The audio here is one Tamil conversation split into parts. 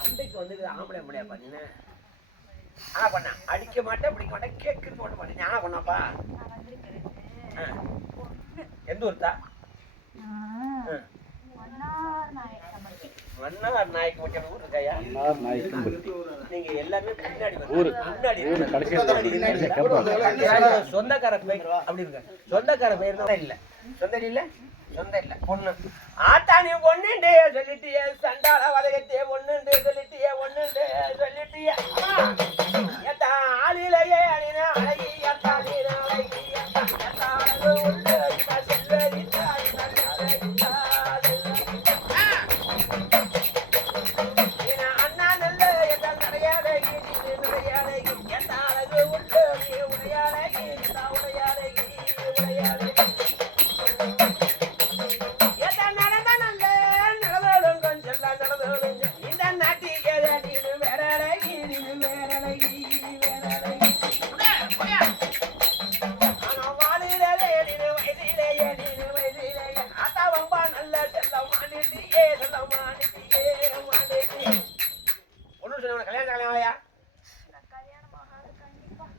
அண்டைக்கு வந்து ஆம்பளை முடியா பண்ணு ஆனா பண்ண அடிக்க மாட்டேன் பிடிக்க மாட்டேன் கேட்குறது மட்டும் பண்ணி ஆனா பண்ணாப்பா எந்த ஊர்த்தா வண்ணார் நாய்க்கு மட்டும் ஊர் இருக்காயா நீங்க எல்லாமே முன்னாடி சொந்தக்கார பெயர் அப்படி இருக்க சொந்தக்கார பெயர் தான் இல்ல சொந்த இல்ல சொந்த இல்ல பொண்ணு ஆத்தானி பொண்ணுண்டு சொல்லிட்டியே சண்டால வதகத்தே பொண்ணுண்டு சொல்லிட்டியே ஒண்ணுண்டு சொல்லிட்டியே ஆளிலையே அழின அழகி அத்தாளின அழகி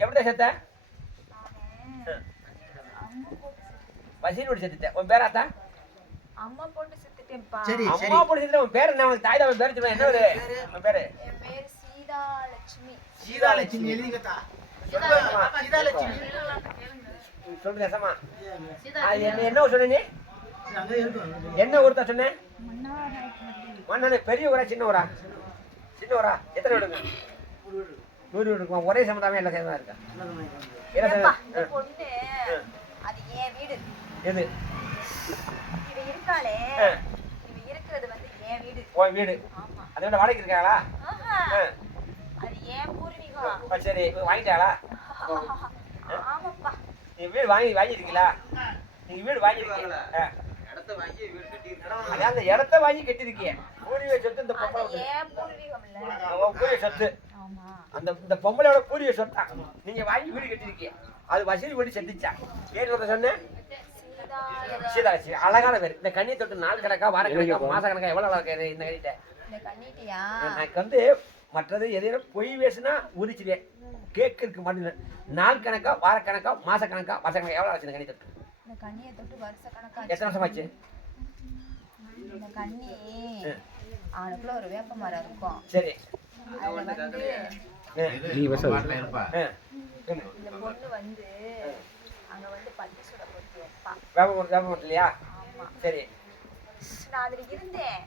எப்படி செத்த பசினோட செத்துட்டேன் உன் பேர் ஆத்தா அம்மா போட்டு செத்துட்டேன்ப்பா சரி அம்மா போட்டு செத்துட்டேன் உன் பேர் என்ன உனக்கு தாய் தான் பேர் சொல்லுவேன் என்ன ஒரு உன் பேரு என் பேர் சீதாலட்சுமி சீதாலட்சுமி எழுதிக்கத்தா சீதாலட்சுமி சொல்லு ரசமா என்ன ஊர் சொன்ன நீ என்ன ஊர் தான் சொன்னேன் மண்ணானே பெரிய ஊரா சின்ன ஊரா சின்ன ஊரா எத்தனை வீடுங்க 100 வீடு இருக்கும் ஒரே சமதாமே எல்லா சேர்ந்தா இருக்கா பொண்ணு அது என் வீடு எது இவ இருக்காளே இவ இருக்கிறது வந்து என் வீடு உன் வீடு அதை விட வாடகைக்கு இருக்காங்களா அது ஏன் பூர்வீகம் சரி வாங்கிட்டாளா ஆமாப்பா நீ வீடு வாங்கிருக்கீங்களா நீங்க வீடு வாங்கிருக்கீங்களா இடத்த வாங்கி வீடு கட்டிருக்கீங்க அந்த இடத்த வாங்கி கட்டிருக்கீங்க பூர்வீக சொத்து இந்த பொம்பளை ஏன் பூர்வீகம் இல்ல பூர்வீக சொத்து அந்த இந்த பொம்பளையோட பூர்வீக சொத்தா நீங்க வாங்கி வீடு கட்டிருக்கீங்க அது வசதி பண்ணி செத்துச்சா பேர் சொல்ல சொன்னேன் சீதாலட்சுமி அழகான பேர் இந்த கண்ணி தொட்டு நாள் கணக்கா வார கணக்கா மாச கணக்கா எவ்வளவு இருக்கு இந்த கண்ணிட்ட எனக்கு வந்து மற்றது எதையும் பொய் பேசுனா உரிச்சிடுவேன் கேக்கு இருக்கு மாட்டேன் நாள் கணக்கா வார கணக்கா மாச கணக்கா வருஷ கணக்கா எவ்வளவு ஆச்சு இந்த கண்ணி தொட்டு இந்த கண்ணியை தொட்டு வருஷ கணக்கா எத்தனை வருஷம் ஆச்சு இந்த கண்ணி அவனுக்குள்ள ஒரு வேப்ப மரம் இருக்கும் சரி இந்த பொண்ணு வந்து அங்க வந்து பட்டு சுட போட்டு வைப்பா வேப்ப மரம் இல்லையா சரி நான் அதுல இருந்தேன்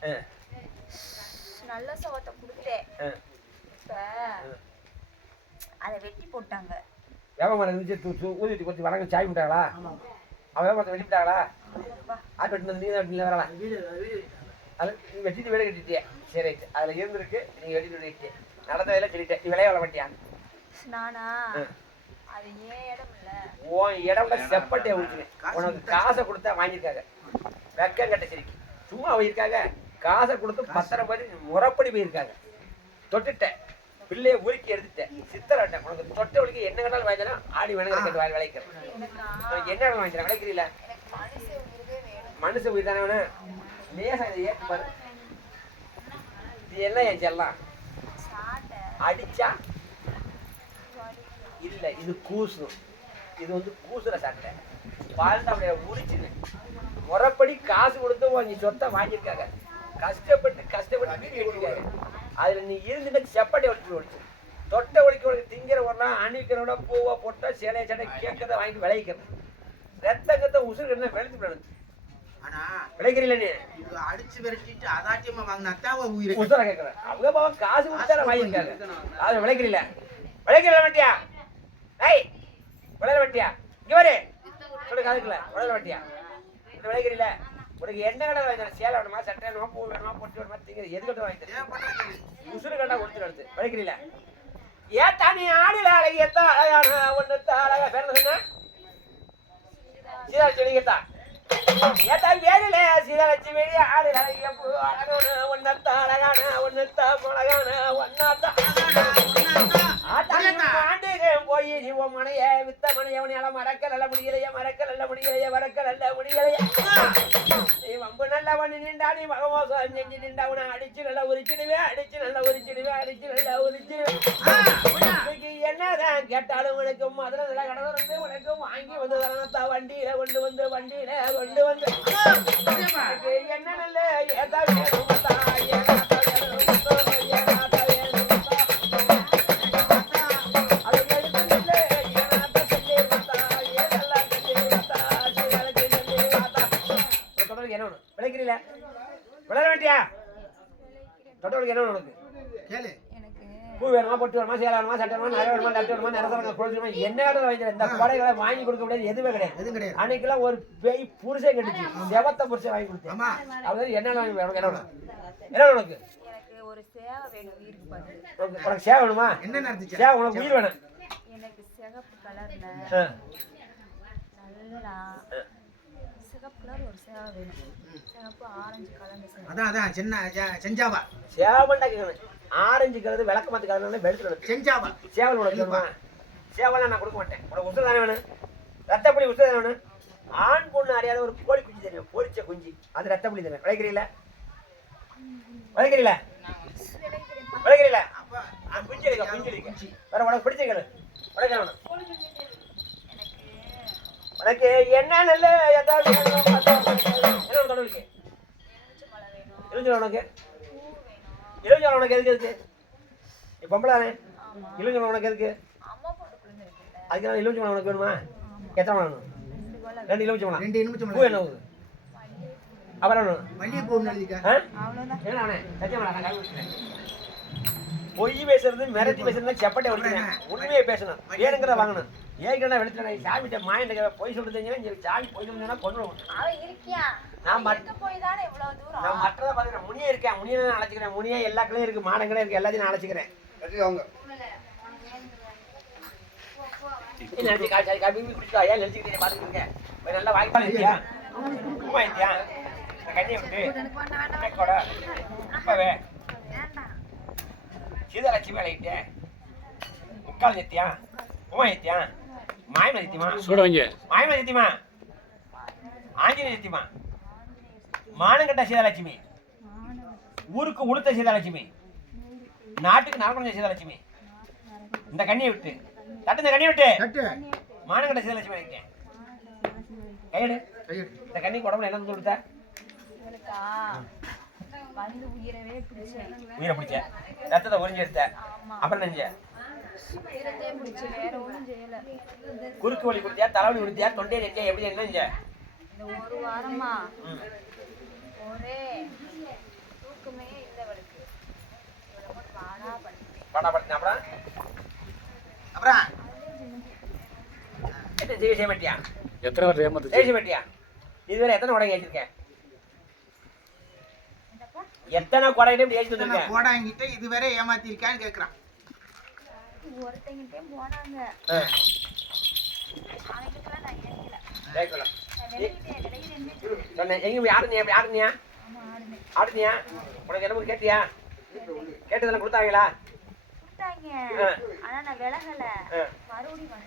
நல்ல சோத்தை கொடுத்தேன் இப்ப அதை வெட்டி போட்டாங்க வேப்ப மரம் இருந்துச்சு ஊதிட்டு கொஞ்சம் வடங்க சாய் விட்டாங்களா அவன் வேப்பத்தை வெட்டிவிட்டாங்களா ஆட்டு வெட்டினது நீ தான் வெட்டில வரலாம் அது வெட்டிட்டு வீடு கட்டிட்டியே சரி ரைட்டு அதில் இருந்திருக்கு நீங்கள் வெட்டிட்டு வெட்டிட்டே நடந்ததெல்லாம் சொல்லிட்டேன் நீ விளைய வள மாட்டியா நானா அது ஏன் இடம் இல்ல உன் இடம்ல செப்பட்டே விட்டுனேன் உனக்கு காசை கொடுத்தா வாங்கியிருக்காங்க வெக்கம் கட்ட சிரிக்கி சும்மா போயிருக்காங்க காசை கொடுத்து பத்திரம் போய் முறைப்படி போயிருக்காங்க தொட்டுட்டேன் பிள்ளைய உருக்கி எடுத்துட்டேன் சித்தரட்டேன் உனக்கு தொட்ட வலிக்கு என்ன கட்டாலும் வாங்கினா ஆடி வேணுங்கிற விளைக்கிறேன் உனக்கு என்ன இடம் வாங்கிக்கிறேன் விளைக்கிறீங்களா மனுஷ உயிர் தானே வேணும் லேசா இதை ஏற்று பாரு இது என்ன என் செல்லாம் அடிச்சா இல்ல இது கூசும் இது வந்து கூசுற சட்டை வாழ்ந்து அப்படியே உரிச்சுன்னு முறைப்படி காசு கொடுத்து வாங்கி சொத்தை வாங்கியிருக்காங்க கஷ்டப்பட்டு வீடு கட்டிருக்காரு அதுல நீ இருந்துட்டு செப்பட்டை ஒழிச்சு ஒழிச்சு தொட்டை ஒழிக்க திங்கிற வரலாம் அணிக்கிறோட பூவா போட்டா சேலை சட்டை கேட்கறத வாங்கிட்டு விளைவிக்கிறது ரத்தங்கத்தை உசுறு என்ன வெளுத்து விடணும் விளைக்கிறீங்களா நீ அடிச்சு விரட்டிட்டு அதாட்டியமா வாங்கினாத்தான் உயிர் உசுர கேட்கறேன் அவங்க பாவம் காசு கொடுத்தா வாங்கியிருக்காங்க அது விளைக்கிறீங்களா மாட்டியா ஏய் விளையாட மாட்டியா இங்க வரு சொல்லு காதுக்குல விளையாட மாட்டியா இது விளைக்கிறீங்களா உனக்கு என்ன கடை வாங்கினா சேலை வேணுமா சட்டை வேணுமா பூ வேணுமா பொட்டு வேணுமா திங்க எது கட்ட வாங்கிட்டு உசுறு கண்டா கொடுத்துட்டு வருது விளைக்கிறீங்களா ஏன் தானே ஆடில அழகி எத்தா அழகான ஒன்று அழகா பேர் சொன்ன சீதாலட்சுமி கேத்தா ஏத்தா வேறில சீதாலட்சுமி ஆடில அழகிய பூ அழகான ஒன்னத்தா அழகான ஒன்னத்தா அழகான ஒன்னாத்தா ஆண்டுக போய் நீ உன் மனைய வித்த மனையவனையால மறக்க நல்ல முடியலையே மறக்க நல்ல முடியலையே மறக்க நல்ல முடியலையே நீ வம்பு நல்ல பண்ணி நின்றா நீ மகமோசம் செஞ்சு நின்றா உன அடிச்சு நல்லா உரிச்சிடுவேன் அடிச்சு நல்லா உரிச்சிடுவேன் அடிச்சு நல்லா உரிச்சிடுவேன் என்னதான் கேட்டாலும் உனக்கு மதுரை நல்ல கடவுள் வந்து உனக்கு வாங்கி வந்து தரணத்தா வண்டியில கொண்டு வந்து என்ன நல்ல ஏதா வேணும் விளைக்கிறீல விளைய வேண்டியா தொட்டவளுக்கு என்ன உனக்கு கேளு பூ வேணுமா பொட்டு வேணுமா சேலை வேணுமா சட்டை வேணுமா நிறைய வேணுமா தட்டு வேணுமா நிறசரங்க குழந்தை என்ன வேணும் வாங்கிக்கிறேன் இந்த கொடைகளை வாங்கி கொடுக்க முடியாது எதுவுமே கிடையாது அன்னைக்கெல்லாம் ஒரு பேய் புருஷன் கட்டுச்சு செவத்த புருஷன் வாங்கி கொடுத்தேன் அதாவது என்ன வாங்கி வேணும் என்ன உனக்கு ஒரு சேவை வேணும் வீருக்கு பாரு உனக்கு சேவை வேணுமா என்ன நடந்துச்சு சேவை உனக்கு உயிர் வேணும் எனக்கு சிகப்பு கலர்ல நல்லா சிகப்பு கலர் ஒரு சேவை வேணும் சிகப்பு ஆரஞ்சு கலர்ல அதான் சின்ன செஞ்சாவா சேவண்டா கேட்கணும் ஆரஞ்சு கலர் விளக்க மாத்து கலர் வெளுத்து செஞ்சாவா சேவல் உனக்கு வேணுமா சேவலாம் நான் கொடுக்க மாட்டேன் உனக்கு உசுறு தானே வேணும் ரத்தப்படி உசுறு தானே வேணும் ஆண் பொண்ணு அறியாத ஒரு கோழி குஞ்சு தெரியும் பொரிச்ச குஞ்சு அது ரத்தப்படி தருவேன் விளைக்கிறீங்களா குஞ்சு இருக்கு வேற உனக்கு பிடிச்ச கேளு உனக்கு வேணும் உனக்கு என்ன நல்ல ஏதாவது என்ன தொடர்பு இழுஞ்சல் உனக்கு இழுஞ்சல் உனக்கு எதுக்கு இருக்கு நீ பொம்பளானே இழுஞ்சல் உனக்கு எதுக்கு அதுக்கு இழுஞ்சல் உனக்கு வேணுமா எத்தனை வேணும் 2 எலுமிச்சம்பழம் பூ என்ன ஆகுது அப்புறம் மல்லிகைப்பூ பொய் பேசுறது மிரட்டி பேசுறது செப்பட்டை ஒழிக்கிறேன் உண்மையை பேசணும் வேணுங்கிறத வாங்கணும் ஏற்கனவே வெளுத்துறேன் சாமிட்ட மாயண்ட பொய் சொல்லுதுங்கன்னா சாமி பொய் சொல்லுங்கன்னா கொண்டுருவோம் நான் மற்றதை பாத்துக்கிறேன் முனியே இருக்கேன் முனியை நான் அழைச்சிக்கிறேன் முனியே எல்லா கலையும் இருக்கு மாடங்களே இருக்கு எல்லாத்தையும் நான் அழைச்சிக்கிறேன் நல்லா வாய்ப்பாடு இருக்கியா கண்ணியை விட்டு அப்பவே சீதாலட்சுமி வேலைக்கிட்டே முக்கால் நித்தியா உமா நித்தியா மாயம நித்தியமா மாயம நித்தியமா ஆஞ்சநேய நித்தியமா மானங்கட்ட சீதாலட்சுமி ஊருக்கு உளுத்த சீதாலட்சுமி நாட்டுக்கு நாகப்பஞ்ச சீதாலட்சுமி இந்த கண்ணியை விட்டு தட்டு இந்த கண்ணியை விட்டு மானங்கட்ட சீதாலட்சுமி நினைக்கிறேன் கையெடு இந்த கண்ணி உடம்புல என்ன கொடுத்த உயிரை பிடிச்ச ரத்தத்தை உறிஞ்சி எடுத்த அப்புறம் நெஞ்ச குறுக்கு வலி கொடுத்தியா தலைவலி கொடுத்தியா தொண்டை நெஞ்சா எப்படி என்ன நெஞ்ச ஒரு வாரமா ஒரே தூக்கமே இல்லவளுக்கு பாடாப்படுத்தின அப்புறம் என்ன செய்ய மாட்டியா எத்தனை வருஷம் ஏமாத்து செய்ய மாட்டியா இதுவரை எத்தனை உடம்பு ஏற்றிருக்கேன் எத்தனை கொடையிடம் ஏற்றி வந்திருக்கேன் கோடாங்கிட்ட இதுவரை ஏமாத்திருக்கான்னு கேக்குறான் ஒருத்தங்கிட்டே போனாங்க சொன்னேன் எங்க ஆடுனியா ஆடுனியா உனக்கு என்ன கேட்டியா கேட்டதெல்லாம் கொடுத்தாங்களா ஆனா நான் விலகல மறுபடியும்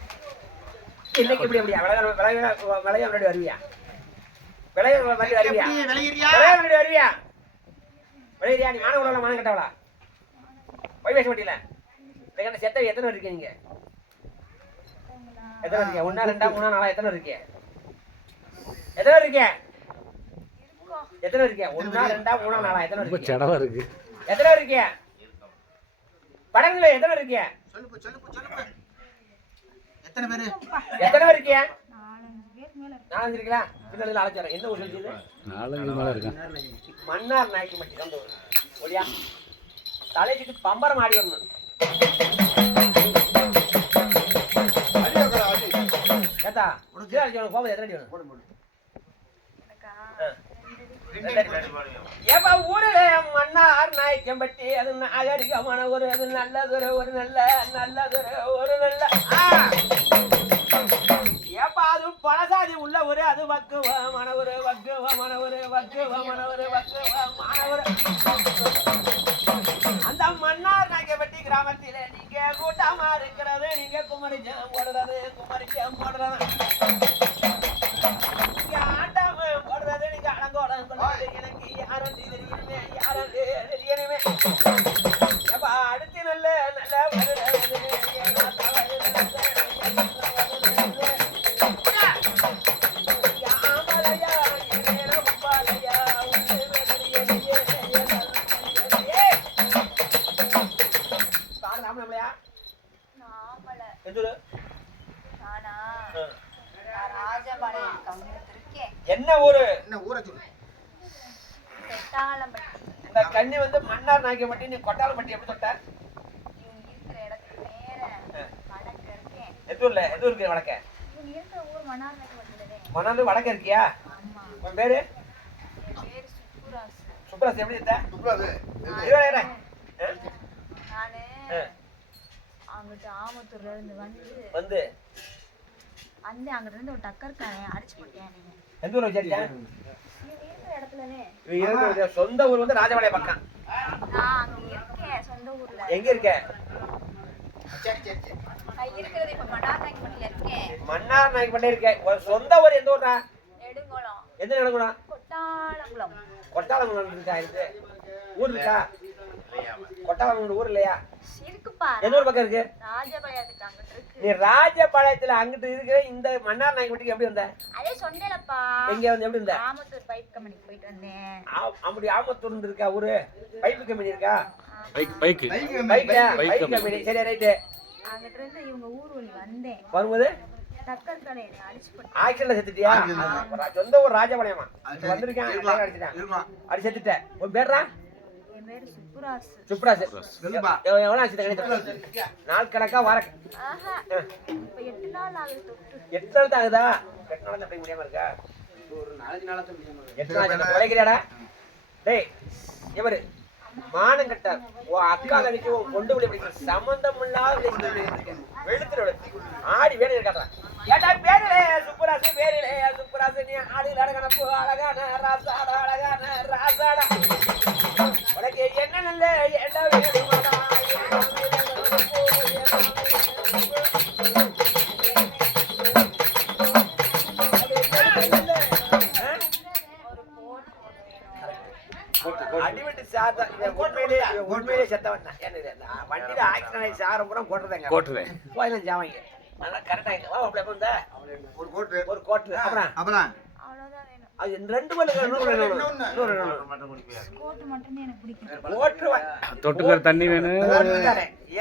இன்னைக்கு எப்படி அப்படியா விளைய முன்னாடி வருவியா விளைய வருவியா முன்னாடி வருவியா விளையா நீ மான உள்ள மானம் கட்டவளா போய் பேச மாட்டீங்களா இந்த செத்த எத்தனை இருக்கீங்க நீங்க எத்தனை இருக்கீங்க 1 2 3 4 எத்தனை இருக்கீங்க எத்தனை இருக்கீங்க எத்தனை இருக்கீங்க 1 2 3 4 எத்தனை இருக்கீங்க சடவா இருக்கு எத்தனை இருக்கீங்க படங்களே எத்தனை இருக்கீங்க சொல்லுப்பா எத்தனை பேரு இருக்கீங்க 4 இருக்கீங்களா பின்னால அழைச்சறேன் என்ன ஊர் சொல்லுது 4 மேல இருக்கேன் மன்னார் நாய்க்கு மட்டும் சொந்த ஊர் ஓடியா தலைக்கு பம்பரம் ஆடி வரணும் கேட்டா உனக்கு கோபம் எத்தனை அடி வேணும் ஏப்பா ஊருல மன்னார் நாய்க்கம்பட்டி அது நாகரிகமான ஒரு அது நல்லதொரு ஒரு நல்ல ஏப்பா அது பழசாதி உள்ள ஒரு அது வக்குவமான ஒரு அந்த மன்னார் நாய்க்கம்பட்டி கிராமத்தில நீங்க கூட்டமா இருக்கிறது நீங்க குமரிச்சம் போடுறது குமரிச்சம் போடுறது நீங்க ஆட்டம் போடுறது நீங்க அடங்கோடம் கொள்வது எனக்கு யாரும் தெரியணுமே யாரும் தெரியணுமே எப்ப அடுத்து நல்ல நல்ல என்ன ஊரு என்ன ஊரை சொல்லு இந்த கண்ணி வந்து மன்னார் நாயக்கம்பட்டி நீ கொட்டாலம்பட்டி எப்படி தொட்ட எது இருக்கு வடக்க மன்னார் வடக்க இருக்கியா உன் பேரு சுப்ராஸ் எப்படி இருந்த அங்கிட்டு ஆமத்தூர்ல இருந்து வந்து அங்கிட்ட இருந்து ஒரு டக்கர்காரன் அடிச்சு போட்டேன். எந்த ஊர் வச்சிருக்கேன் இடத்துல சொந்த ஊர் வந்து ராஜபாளையம் பக்கம். நான் அங்க இருக்கேன் சொந்த ஊர்ல. எங்க இருக்க? சரி சரி சரி நான் இருக்கிறது இப்ப மன்னார்நாயக்கம்பட்டில இருக்கேன். மன்னார்நாயக்கம்பட்டி இருக்கேன். உன் சொந்த ஊர் எந்த ஊரா? நெடுங்குளம். எந்த நெடுங்குளம்? கொட்டாலங்குளம். கொட்டாலங்குளம் இருக்கா? இருக்கு ஊர் இருக்கா? கொட்டாலங்குளம் ஊர் இல்லையா? இருக்குப்பா. எந்த ஊர் பக்கம் இருக்கு? ராஜபாளையத்துக்கு அங்கிட்டு இருக்கு. நீ ராஜபாளையத்துல அங்கிட்டு இருக்கிற இந்த மன்னார்நாயக்கம்பட்டிக்கு எப்படி வந்த? அதே சொன்னேலப்பா. எங்க வந்து எப்படி வந்த? ஆமத்தூர் பைப் கம்பெனிக்கு போயிட்டு வந்தேன். அப்படி ஆமத்தூர் இருக்கா ஊரு? பைப் கம்பெனி இருக்கா? Bike company. சரி ரைட். அங்கிட்ட இருந்து இவங்க ஊர் வழி வந்தேன். வரும்போது டக்கர் கடையில அடிச்சு போட்டேன். ஆக்சிடென்ட்ல செத்துட்டியா? சொந்த ஊர் ராஜபாளையமா? வந்திருக்கேன் அடிச்சிட்டேன். அடி செத்துட்டேன். உன் பேர்ரா? என் பேரு சுப்புராஸ். சுப்ராஸ். எவ்வளவு ஆச்சு? நாள் கணக்கா வார. ஆஹா. இப்ப 8 நாள் ஆகுது தொட்டு. 8 நாள் ஆகுதா? 8 நாள் தான் முடியாம இருக்கா? ஒரு 4 நாளா தான் முடியாம இருக்கு. 8 நாள் தொலைக்கிறியாடா? டேய் இவரு மானம் கட்டார். உன் அக்கா கழிச்சு உன் கொண்டு விட பிடிக்கிற சம்பந்தம் இல்லாத வெளுத்துரு ஆடி வேணும் இருக்காதான். ஏடா பேரிலே சுப்புராசு பேரிலே சுப்புராசு நீ ஆடி அழகான அழகான ராசாடா அழகான ராசாடா உனக்கு என்ன நல்ல என்ன வேணுமாடா அடிவெட்டு சாதா உண்மையிலே செத்தவன் வண்டியில ஆக்சிடென்ட் சாரம் பூரா போட்டுறேன் கோயிலும் ஜாவாங்க நல்லா கரெக்டா வா அப்படி எப்ப வந்த ஒரு கோட்டு அப்புறம் அவ்வளவுதான் வேணும். அது 2 மணிக்கு கோட்டு மட்டும் எனக்கு பிடிக்கும். கோட்டு தொட்டுக்கிற தண்ணி வேணும்.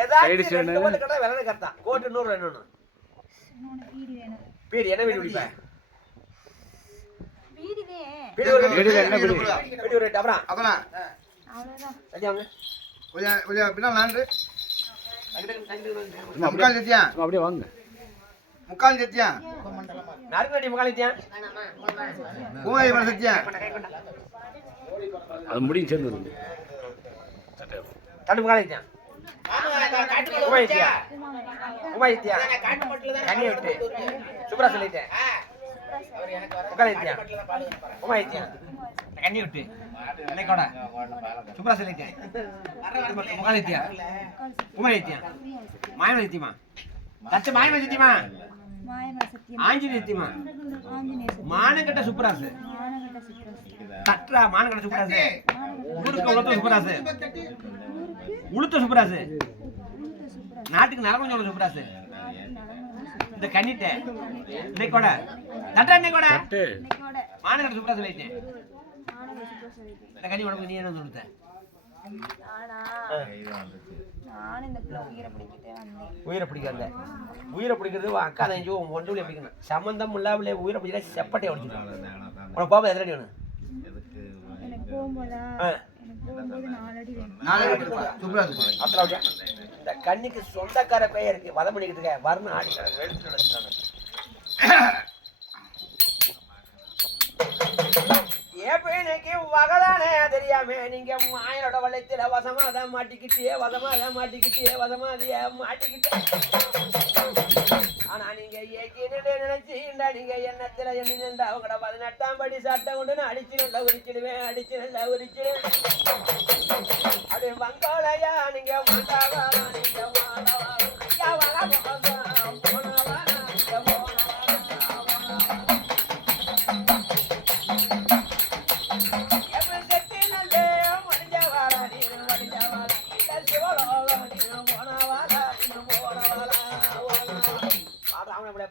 ஏதாவது 2 மணிக்கு கடை விலை கரெக்டா கோட்டு 100 வேணும். இன்னொன்னு பீடி வேணும். பீடி என்ன பீடி குடிப்ப? பீடிவே. பீடி ஒரு என்ன பீடி? பீடி ஒரு அப்புறம் அவ்வளவுதான். சரியாங்க பின்னா நான்கு சும்மா அப்படியே வாங்க. முக்கால் சத்தியா நார்கடி முகாலித்தியா பூமாரி மன சத்தியா அது முடியும் சேர்ந்து வருது. தண்டு முகாலித்தியா உமாயித்தியா உமாயித்தியா கண்ணி விட்டு சுப்ரா சொல்லிட்டேன் முகாலித்தியா உமாயித்தியா கண்ணி விட்டு என்னைக்கோட சுப்ரா சொல்லிட்டேன் முகாலித்தியா உமாயித்தியா மாயமதித்தியமா தச்ச மாயமதித்தியமா ஆஞ்சநேய சத்தியமா மானகட்ட சுப்ராசு தட்ரா மானகட்ட சுப்ராசு ஊருக்கு உளுத்த சுப்ராசு உளுத்த சுப்ராசு நாட்டுக்கு நலம சொல்ல சுப்ராசு இந்த கண்ணிட்ட இன்னைக்கோட தட்டா இன்னைக்கோட மானகட்ட சுப்ராசு சொல்லிட்டேன் இந்த கண்ணி உடம்பு நீ என்ன சொல்லுத்த உயிரை பிடிக்காத உயிரை பிடிக்கிறது அக்கா தான் ஒன்று பிடிக்கணும் சம்பந்தம் இல்லாமலே உயிரை பிடிச்சா செப்பட்டை உடச்சிடும் உனக்கு போகும்போது எத்தனை அடி வேணும்? இந்த கண்ணிக்கு சொந்தக்கார பெயர் இருக்கு வதம் பண்ணிக்கிட்டு வரணும் ஆடி எடுத்துட்டு ஏப்பனைக்கு வகலானே தெரியாம நீங்க மாயனோட வளையத்துல வசமாதான் மாட்டிக்கிட்டே வசமாதிய மாட்டிக்கிட்டே ஆனா நீங்க ஏக்கின்னு நினைச்சீண்டா நீங்க எண்ணத்துல எண்ணிண்டா அவங்களோட 18ஆம் படி சட்டம் கொண்டு அடிச்சு நல்லா உரிச்சிடுவேன் அப்படி வந்தாலையா நீங்க மாட்டாவா நீங்க மாட்டாவா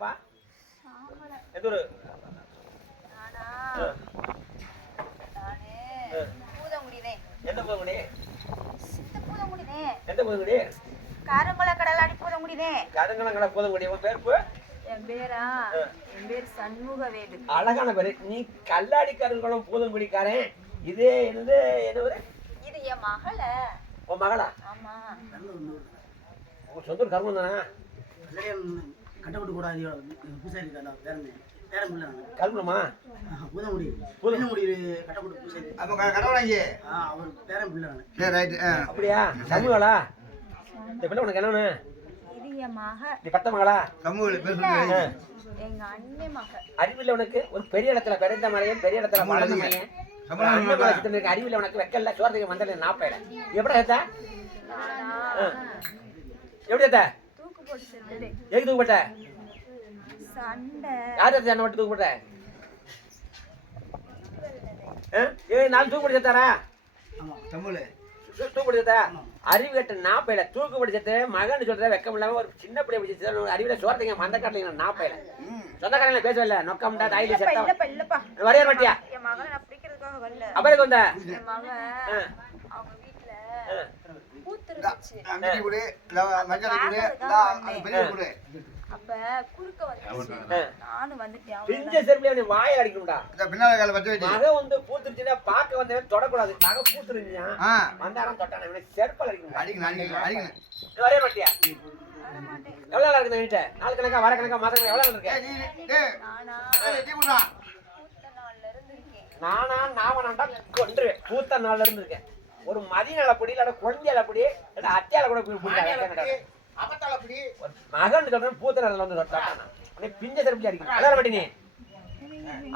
பாப்பா எந்த ஊரு நானா ஆ. நானு ஆ. பூதங்குடினே எந்த பூதங்குடி சித்த பூதங்குடினே எந்த பூதங்குடி காரங்குள கடலாடி பூதங்குடினே கதங்கலங்கட பூதங்குடி உன் பேர் என் பேரா என் பேர் சண்முகவேலு அழகான பேரு நீ கல்லாடி கருங்குளம் பூதங்குடிக்காரன் இது என்னது என்ன ஊரு இது என் மகள உன் மகளா ஆமா உங்க சொந்த ஊர் கருமம் தானே கட்டப்பட்டு கூட பூசாரி பேரன் கருமமா பூதமுடி பூதம். பூதமுடி கட்டப்பட்டு பூசாரி அப்போ கடவுளாங்க அவர் பேரன் பிள்ளை சரி ரைட்டு அப்படியா சமூகலா இந்த பிள்ளை உனக்கு என்னன்னு இது என் மக நீ பட்ட மகளா சமூக பேர் இல்ல, சொல்லி எங்க அண்ணன் மக அறிவில்லை உனக்கு ஒரு பெரிய இடத்துல பிறந்த மலையன் பெரிய இடத்துல வளர்ந்த மலையன் அறிவில்லை உனக்கு வெக்கல்ல சோறதுக்கு வந்தல நாப்பையில எப்படி ஏத்தா நானா எப்படி ஏத்தா தூக்கு போட்டு செல்லுது எதுக்கு தூக்கு போட்ட சண்டை யார் ஏத்தா என்ன மட்டும் தூக்கு போட்ட நாலு தூக்கு போட்டு சேர்த்தாரா தமிழ் தூக்கு போட்டு சேர்த்தா அறிவு கட்ட நாப்பையில தூக்கு போட்டு சேர்த்து மகன் சொல்றத வெக்கம் இல்லாம ஒரு சின்ன பிள்ளை பிடிச்சி அறிவில சோறதுங்க மந்த காட்டுல நாப்பையில சொந்தக்காரங்கள பேசவில்லை நொக்கம்டா டாயிலி சேர்த்தா இல்லப்பா வரைய மாட்டியா என் மகளை நான் பிடிக்கிறதுக்காக வரல அப்ப வந்த என் மகன் அவங்க வீட்டுல பூத்து இருந்துச்சு அங்கடி கொடு மஞ்சள் கொடு பெரிய கொடு அப்ப குறுக்க வந்துச்சு நானும் வந்துட்டேன் அவ்வளவுதான். பிஞ்ச செருப்புல நீ வாயை அடிக்கணும்டா இந்த பின்னால கால பச்சை வச்சு மக வந்து பூத்துருச்சுன்னா பார்க்க வந்தவன் தொடக்கூடாது மக பூத்துருந்துச்சா ஆ வந்தாரம் தொட்டான இவனை செருப்பால் அடிக்கணும் அடிக்கணும் அடிக்கணும் அடிக்கணும் வரைய மாட்டியா வர மாட்டேன். எவ்வளவு நாள் இருக்குது வீட்டை நாலு கணக்கா வர கணக்கா மாசம் கணக்கா எவ்வளவு நாள் இருக்கு நானா டீ குடுறா பூத்த நாள்ல இருந்து இருக்கேன் நானா நாவனாண்டா கொன்றுவேன் பூத்த நாள்ல இருந்து இருக்கேன் ஒரு மதியனால பொடி இல்லாட கொண்டியால பொடி இல்ல அத்தியால கூட போய் பிடிக்காது அப்பத்தால அப்படி மகன் சொல்றேன் பூத்த நாள்ல வந்து தொட்டானா உன்னை பிஞ்ச செருப்புல அடிக்கணும் அதான் மாட்டி நீ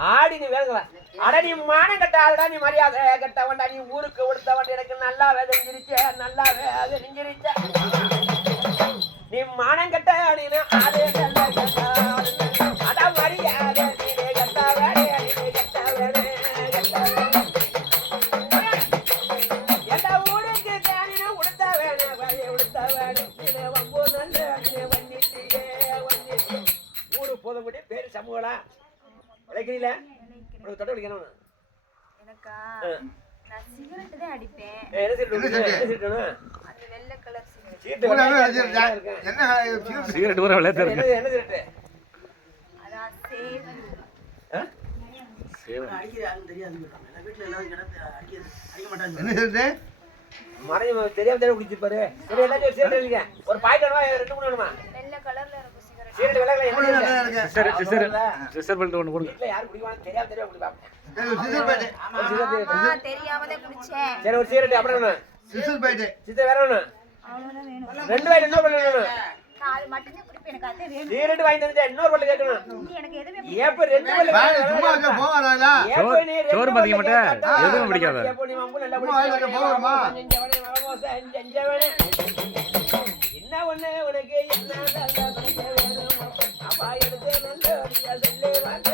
ஆடி நீ வேலை அட நீ மானம் கட்ட ஆளுடா நீ மரியாதை கட்டவன்டா நீ ஊருக்கு கொடுத்தவன் எனக்கு நல்லா தெரிஞ்சிருச்ச நல்லா தெரிஞ்சிருச்ச நீ மானம் கட்ட நீனு ஆடே நல்ல கட்ட அட மரியாதை நீ கட்ட வேடே நீ கட்ட வேடே எந்த ஊருக்கு தேனின உடுத்த வேணே வழி உடுத்த வேணே நீ வம்பு நல்ல நீ வண்ணிட்டியே வண்ணிட்டு ஊரு போதமுடி பேரு சமூகலா விளைக்கிறீல உனக்கு தொட்ட விളിக்கணும் எனக்கா நான் சிகரெட் தான் அடிப்பேன் என்ன சீட்டு அந்த வெள்ளை கலர் சிகரெட் சீட்டு என்ன சிகரெட் பூரா விளையாட்டு என்ன சீட்டு அதான் சேவ் அடிக்கிறது யாரும் தெரியாது வீட்டுல எல்லாரும் கிடந்து அடிக்க மாட்டாங்க என்ன சொல்றது மறையும் தெரியாம குடிச்சிருப்பாரு சரி எல்லாத்தையும் சீட்டு இல்லைங்க ஒரு பாக்கெட் வேணுமா ரெண்டு மூணு வேணுமா வெள்ளை கலர்ல இருக்கும் சிகரெட் சீட்டு விலகல இருக்கு சிஸ்டர் பண்ணிட்டு ஒன்று கொடுங்க வீட்டுல யாரும் குடிப்பாங்க தெரியாம குடிப்பாங்க சிசர் பாயிட்டு ஆமா தெரியாம தான் குடிச்சேன் சரி ஒரு சீரட்டு அப்புறம் வேணும் சிசர் பாயிட்டு சித்த வேற வேணும் அவ்வளவுதான் வேணும் ரெண்டு வாய் என்ன பண்ணணும் நான் அது மட்டும் தான் குடிப்பேன் எனக்கு அதே வேணும் சீரட்டு வாங்கி தந்துட்டா இன்னொரு பல்லு கேட்கணும் இங்க எனக்கு எதுவுமே ஏப்ப ரெண்டு பல்லு சும்மா இருக்க போவாரா சோறு மதிக்க மாட்டேன் எதுவும் பிடிக்காத என்ன ஒண்ணு உனக்கு என்ன வேணும் அப்பா எடுத்து நல்ல வாங்க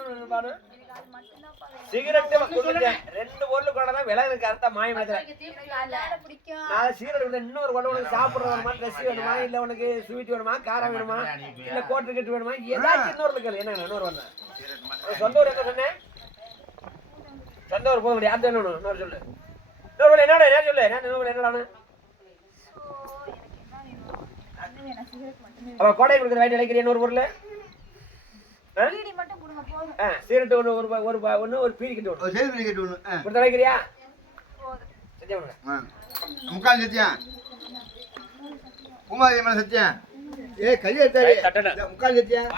எனக்கு அது மட்டும் தான் சிகரெட் கொடுத்துட்டேன் ரெண்டு பொருள் கூட தான் விலை எனக்கு அர்த்தம் மாயம் எனக்கு அதான பிடிக்கும் நான் சீரட் விட இன்னொரு கொண்டு உனக்கு சாப்பிட்ற வேணுமா ட்ரெஸ் வேணுமா இல்ல உனக்கு ஸ்வீட் வேணுமா காரம் வேணுமா இல்ல கோட்டர் கட்டு வேணுமா ஏதாச்சும் இன்னொரு கேள்வி என்ன இன்னொரு ஒண்ணு சொந்த ஊர் என்ன சொன்னேன் சொந்த ஊர் போக முடியாது அது வேணும் இன்னொரு சொல்லு இன்னொரு என்னடா என்ன சொல்லு என்ன இன்னொரு என்னடா எனக்கு என்ன வேணும் அது வேணும் சிகரெட் மட்டுமே அவ கோடை கொடுக்குற வாங்கி நினைக்கிறேன் இன்னொரு பொருள் பீடி மட்டும் கொடுங்க போதும் சீரட் ஒன்று ஒரு ஒன்று ஒரு பீடி கட்டு ஒன்று ஒரு சேல் கேட்டு ஒன்று கொடுத்த நினைக்கிறியா போதும் செஞ்சா விடுங்க முக்கால் சத்தியம் பூமாதி மேல சத்தியம் ஏ கையை எடுத்தாரு தட்டட. இந்த முக்கால் சத்தியம்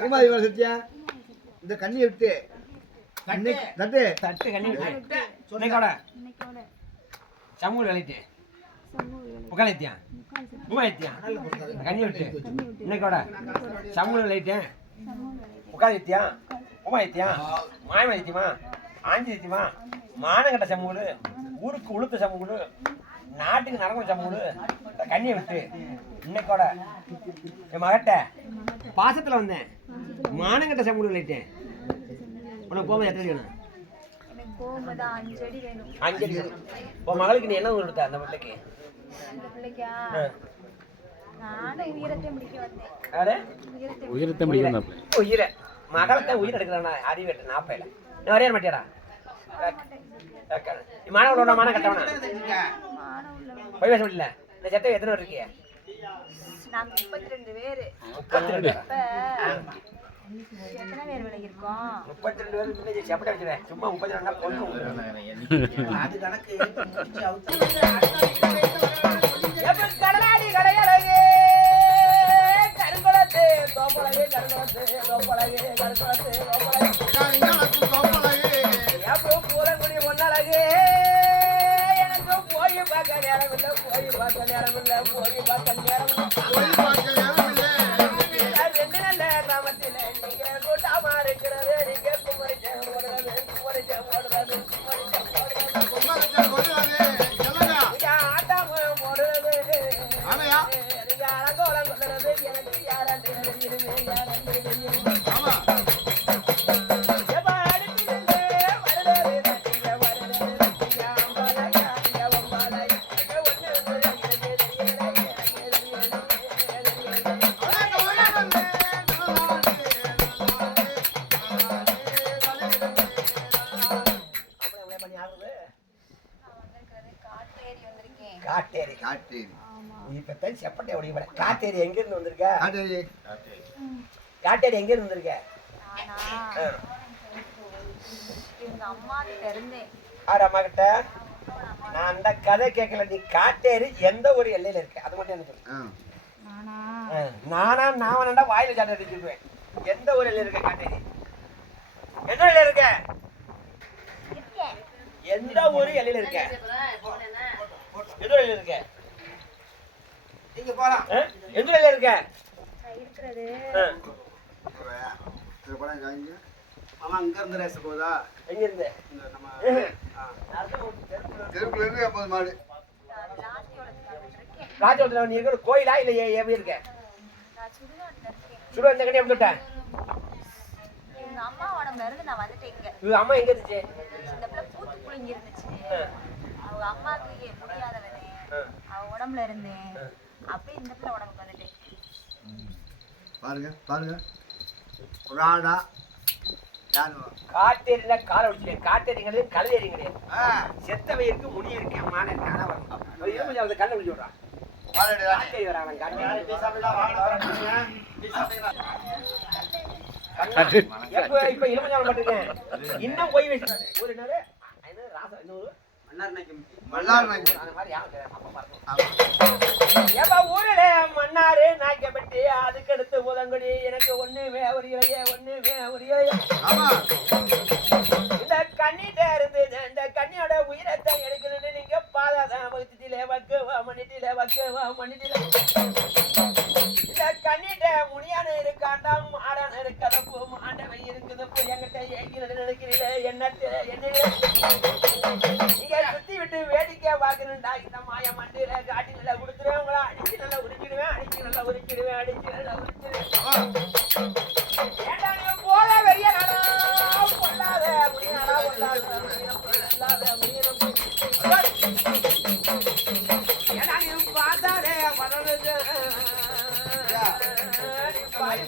பூமாதி மேல சத்தியம் இந்த கண்ணி விட்டு தட்டு தட்டு கண்ணி விட்டு இன்னைக்கோட இன்னைக்கோட சமூக விளையிட்டு முக்காலத்தியா பூமாத்தியா கண்ணி விட்டு இன்னைக்கோட சமூக விளையிட்டேன் முக்காலத்தியா பூமாத்தியா மாயமாத்தியமா ஆஞ்சித்தியமா மானங்கட்ட சமூக ஊருக்கு உளுத்த சமூக நாட்டுக்கு நடக்கும் சமூக கண்ணியை விட்டு இன்னைக்கோட என் மகட்ட பாசத்துல வந்தேன் மானங்கட்ட சமூக விளையிட்டேன் உனக்கு போகும்போது எத்தனை வேணும் எனக்கு கோவம் தான் 5 அடி வேணும் 5 அடி உன் மகளுக்கு நீ என்ன கொடுத்த அந்த பிள்ளைக்கு இந்த பிள்ளைக்கா நானும் உயிரத்தை முடிக்க வந்தேன். யாரு உயிரத்தை முடிக்க வந்தாப்ல. உயிரை மகளத்தை உயிர் எடுக்கிறானா அறிவேட்டு நாப்பையில நீ வரைய மாட்டியாடா மாணவனோட மான கட்டவனா மானம் உள்ளவன். போய் பேச முடியல இந்த சட்டை எத்தனை பேர் இருக்கீங்க நாங்க 32 பேரு. 32 இப்ப எத்தனை பேர் விலை இருக்கோம்? 32 பேர் முன்னாடி சப்பட்டை வச்சுறேன் சும்மா 32 கொண்டு அது கணக்கு முடிச்சு அவுத்து. கடலாடி கடையழகே கருங்குளத்து தோப்பழகே கருங்குளத்து தோப்பழகே கருங்குளத்து தோப்பழகே எப்போ பூரங்குடி ஒன்னழகே எனக்கு போய் பார்க்க நேரம் இல்லை போய் பார்க்க நேரம் இல்லை போய் பார்க்க நேரம் இல்லை ரெண்டு நல்ல கிராமத்தில் நீங்க கூட்டாமா இருக்கிறது நீங்க குமரிச்ச ஓடுறது குமரிச்ச ஓடுறது குமரிச்ச ஓடுறது நீங்க ஆட்டாம போடுறது நீங்க அலங்கோலம் கொள்றது எனக்கு யாராண்டு தெரியுமே யாராண்டு தெரியும் காட்டேரி வந்திருக்கேன். காட்டேரி காட்டு இப்ப செப்பட்டை ஓடி காட்டேரி எங்க இருந்து வந்திருக்க காட்டு காட்டேரி எங்க இருந்து வந்திருக்க நானா இவங்க அம்மா கிட்ட இருந்தேன். ஆறு அம்மா கிட்ட நான் அந்த கதை கேட்கல நீ காட்டேரி எந்த ஒரு எல்லையில இருக்க அது மட்டும் எனக்கு சொல்லு. நானா நானா நான் வேணா வாயில சாட்டை அடிச்சுடுவேன் எந்த ஒரு எல்லையில இருக்க காட்டேரி எந்த எல்லையில இருக்க இருக்கேன். எந்த ஒரு எல்லையில இருக்க எந்த ஒரு எல்லையில இருக்க நீங்க போலாம். எந்த எல்லையில இருக்க நான் இருக்கிறது மாமா அங்க இருந்து ரேஸ் போதா? எங்க இருந்து இந்த நம்ம தெருக்குள்ள இருந்து 50 மாடு லாஸ்டியோட இருக்கேன். ராஜோத்துல நீ இருக்கிற கோயிலா இல்ல எப்படி இருக்க நான் சுடுகாட்டுல இருக்கேன். சுடு இந்த கட்டி வந்துட்டேன் இவங்க அம்மா உடம்புல இருந்து நான் வந்துட்டேன் இங்க. இவங்க அம்மா எங்க இருந்துச்சு இந்த பிள்ளை பூத்து புளிங்கி இருந்துச்சு. அவங்க அம்மாவுக்கு முடியாதவனே அவ உடம்புல இருந்தேன். அப்படியே இந்த பிள்ளை உடம்புக்கு வந்துட்டேன். பாருங்க பாருங்க ஒரு ஆடா யாரு காட்டேரியில காலை ஒடிச்சிட்டேன் காட்டேரிங்கிறது கல்வேரி கிடையாது செத்த வயிற்கு முடி இருக்கேன் மான இருக்கான வரணும் கல்லை ஒடிச்சு விடுறான் காட்டேரி வராங்க இப்ப இளமஞ்சாலம் பட்டிருக்கேன் இன்னும் போய் வச்சு ஒரு என்னது ராசா இன்னொரு மல்லார் அந்த மாதிரி ஏப்பா ஊரில் மன்னாரு நாய்க்கப்பட்டு அதுக்கு அடுத்து உதங்குடி எனக்கு ஒண்ணுமே உரியலையே ஒண்ணுமே உரியலையே ஆமா இந்த கண்ணிட்ட இருந்து இந்த கண்ணியோட உயிரத்தை எடுக்கணும்னு நீங்க பாதாதான் வகுத்திலே வக்குவா மண்ணிட்டில இந்த கண்ணிட்ட முடியான இருக்காண்டா மாடான இருக்கதப்பு மாண்டவை இருக்குதப்பு என்கிட்ட ஏங்கிறது நினைக்கிறீங்களே என்ன நீங்க சுத்தி விட்டு வேடிக்கை பார்க்கணும்டா இந்த மாய மண்டியில காட்டி நல்லா கொடுத்துருவேன் உங்களை அடிச்சு நல்லா உரிச்சிடுவேன் ஏண்டா நீ போத வெறிய நாடா பொல்லாத முடியாடா பொல்லாத முடியணும் ஏண்டா நீ பார்த்தாலே வரணுது பாய்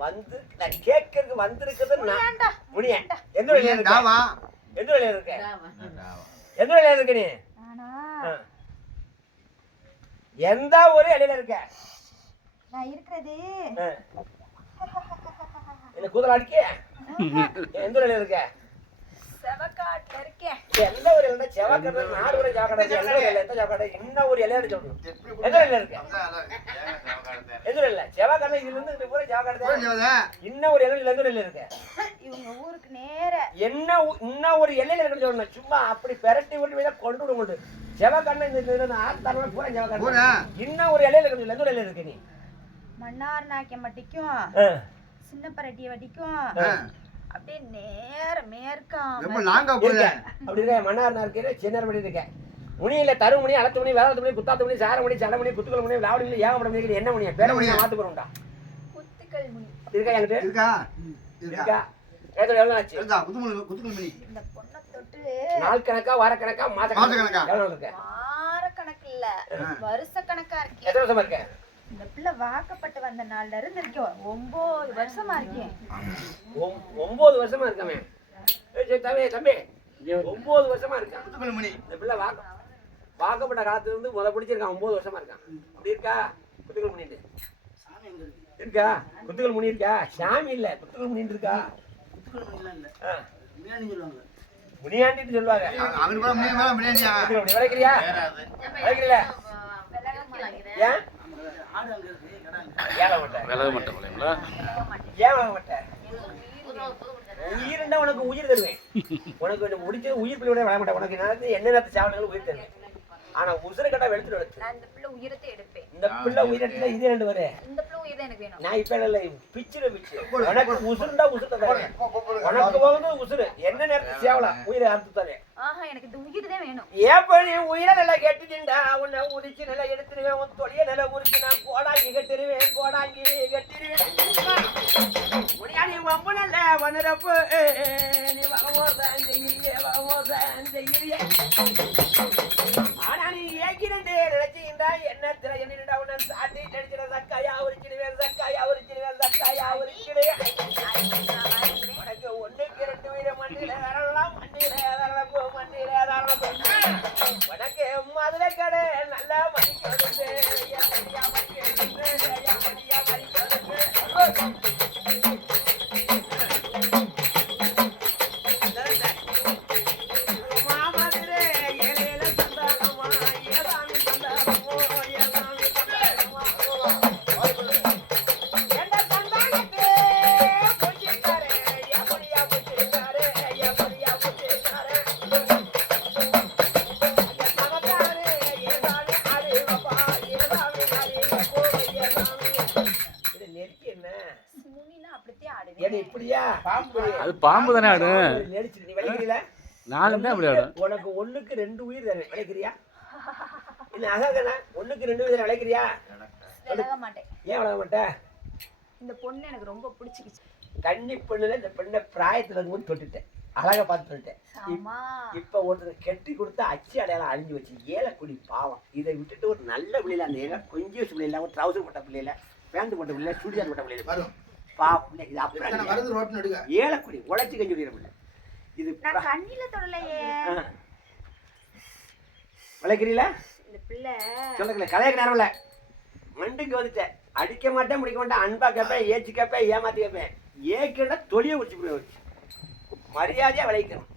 வந்து நான் கேட்கறதுக்கு வந்திருக்குது முனியாண்டா. முனியா எந்த வழியில இருக்க டாவா எந்த வழியில இருக்க எந்த வழியில இருக்க நீ நானா எந்த ஒரு இலையில இருக்க நான் இருக்கிறது என்ன கூதல் அடிக்க எந்த வழியில இருக்க செவக்காட்டுல இருக்கேன். எந்த ஒரு இலைன்னா செவக்கடை நாடு ஒரு ஜாக்கடை எந்த ஒரு இலை எந்த ஜாக்கடை இன்னும் ஒரு இலையாடு சொல்லணும் எந்த வழியில இருக்க எந்த இல்ல செவக்கடை இதுல இருந்து இந்த பூரா ஜாக்கடை இன்னும் ஒரு இலையில எந்த வழியில இருக்க இவங்க ஊருக்கு நேர என்ன இன்னும் ஒரு எல்லையில இருக்குன்னு சொல்லணும் சும்மா அப்படி பெரட்டி விட்டு வீட கொண்டு விட முடியும் செவக்கண்ணை இந்த ஆத்தாரோட பூரா செவக்கண்ணை இன்னும் ஒரு இலையில இருக்கு எந்த இலையில இருக்கு நீ மன்னார் நாக்கியம் வட்டிக்கும் சின்ன பரட்டிய வட்டிக்கும் அப்படியே நேர மேற்காம ரொம்ப லாங்கா போகுது அப்படி இருக்க மன்னார் இருக்கே சின்ன படி இருக்க முனியில தரு மணி அலத்து மணி வேளாத்து மணி குத்தாத்து மணி சார மணி சட மணி குத்துக்கள் மணி விளாவடி மணி ஏகப்பட மணி என்ன மணியா பேர மணியா மாத்து போறோம்டா குத்துக்கள் முனி இருக்கா என்கிட்ட இருக்கா இருக்கா எவ்வளவு ஆச்சு இருக்கா குத்துக்குள் மணி இந்த பொண்ணை தொட்டு நாள் கணக்கா வார கணக்கா மாச கணக்கா எவ்வளவு இருக்க வார கணக்கு இல்ல வருஷ கணக்கா இருக்கேன். எத்தனை வருஷமா இருக்க இந்த பிள்ளை வாக்கப்பட்டு வந்த நாள்ல இருந்து இருக்கேன் 9 வருஷமா இருக்கேன். 9 வருஷமா இருக்காமே தம்பி தம்பி 9 வருஷமா இருக்கான் குத்துக்குள் மணி இந்த பிள்ளை வாக்கப்பட்ட காலத்துல இருந்து பிடிச்சிருக்கான் 9 வருஷமா இருக்கான் அப்படி இருக்கா குத்துக்கள் முனிட்டு சாமி எங்க இருக்கு இருக்கா குத்துக்கள் முனி இருக்கா சாமி இல்ல குத்துக்கள் முனிட்டு இருக்கா குத்துக்கள் மணிலாம் இல்ல முனியாண்டி சொல்லுவாங்க முனியாண்டின்னு சொல்லுவாங்க அவரு கூட மணி மேல மணியா விளைக்கிறியா விளைக்கிறீல ஏன் ஆடு அங்க இருக்கு கடை அங்க ஏன் வாங்க மாட்டேன் விலக மாட்டேன் பிள்ளைங்களா ஏன் வாங்க மாட்டேன் உயிர்னா உனக்கு உயிர் தருவேன் உனக்கு முடிச்சது உயிர் பிள்ளை விட மாட்டேன் உனக்கு நான் என்ன நேரத்து சாவணங்களும் உயிர் தருவேன் ஆனா உசுறு கட்டா வெளுத்து வெளுத்து நான் இந்த பிள்ளை உயிரத்தை எடுப்பேன். இந்த பிள்ளை உயிரத்துல இது ரெண்டு வரு இந்த பிள்ளை உயிர் தான் எனக்கு வேணும். நான் இப்ப இல்ல பிச்சுல பிச்சு உனக்கு உசுருண்டா உசுறு தரேன் உனக்கு வந்து உசுறு என்ன நேரத்துக்கு சேவலாம் உயிரை அறுத்து தரேன் ஆஹா எனக்கு இந்த உயிர் தான் வேணும். ஏப்ப நீ உயிரை நல்லா கெட்டுட்டா உன்னை உரிச்சு நல்லா எடுத்துருவேன் உன் தொழிய நல்லா உரிச்சு நான் கோடாங்கி கட்டிருவேன் கோடாங்கி கட்டிருவேன் முடியா நீ வம்பு நல்ல வனரப்பு நீ வகமோசம் செய்ய வகமோசம் செய்ய ஆனா நீ ஏக்கிறே நினைச்சுக்கிட்டா என்ன என்னடா உன்னை சாட்டி அடிச்சிட சக்காயா உரிச்சிடுவேன் சக்காயா உரிச்சிடுவேன் சக்காயா உரிச்சிடுவேன் உனக்கு 1க்கு 2 வீர மண்டியில வரலாம் மண்டியில வரப்போ மண்டியில வரப்போ உனக்கு மதுரை கடை நல்லா மதிக்கிறது எப்படியா மதிக்கிறது எப்படியா மதிக்கிறது இப்படியா பாம்பு அது பாம்பு தானே ஆடு நெரிச்சு நீ விளைக்கிறீல நானும் தான் அப்படி ஆடும் உனக்கு 1க்கு 2 உயிர் தரேன் விளைக்கிறியா இல்ல அதாகண்ணா 1க்கு 2 உயிர் விளைக்கிறியா விலக மாட்டேன். ஏன் விளைய மாட்டேன் இந்த பொண்ணு எனக்கு ரொம்ப பிடிச்சிக்கிச்சு. கன்னி பெண்ணுல இந்த பெண்ணை பிராயத்துல இருக்கும்போது தொட்டுட்டேன் அழகா பார்த்து தொட்டுட்டேன் ஆமா இப்ப ஒருத்தர் கெட்டி கொடுத்தா அச்சு அடையாளம் அழிஞ்சு வச்சு ஏலக்குடி பாவம் இதை விட்டுட்டு ஒரு நல்ல பிள்ளைல அந்த ஏழை கொஞ்சம் வச்சு பிள்ளைல ஒரு ட்ரௌசர் போட்ட பிள்ளைல பேண்ட் போட்ட பிள்ளைல சுடிதார் போட்ட பிள்ளைல வரும் பாவம் இது அப்புறம் வருது ரோட்ல எடுங்க ஏலக்குடி உழைச்சி கஞ்சி பிள்ளை இது நான் கண்ணில தொடலையே. விளைக்கிறீல இந்த பிள்ளை சொல்லக்கல கதைக்கு நேரம் இல்ல மண்டுக்கு வந்துட்டேன் அடிக்க மாட்டேன் முடிக்க மாட்டேன் அன்பா கேட்பேன் ஏச்சு கேட்பேன் ஏமாத்தி கேட்பேன் ஏக்கிட்ட தொழிய குடிச்சு போய் மரியாதையா விளைக்கணும்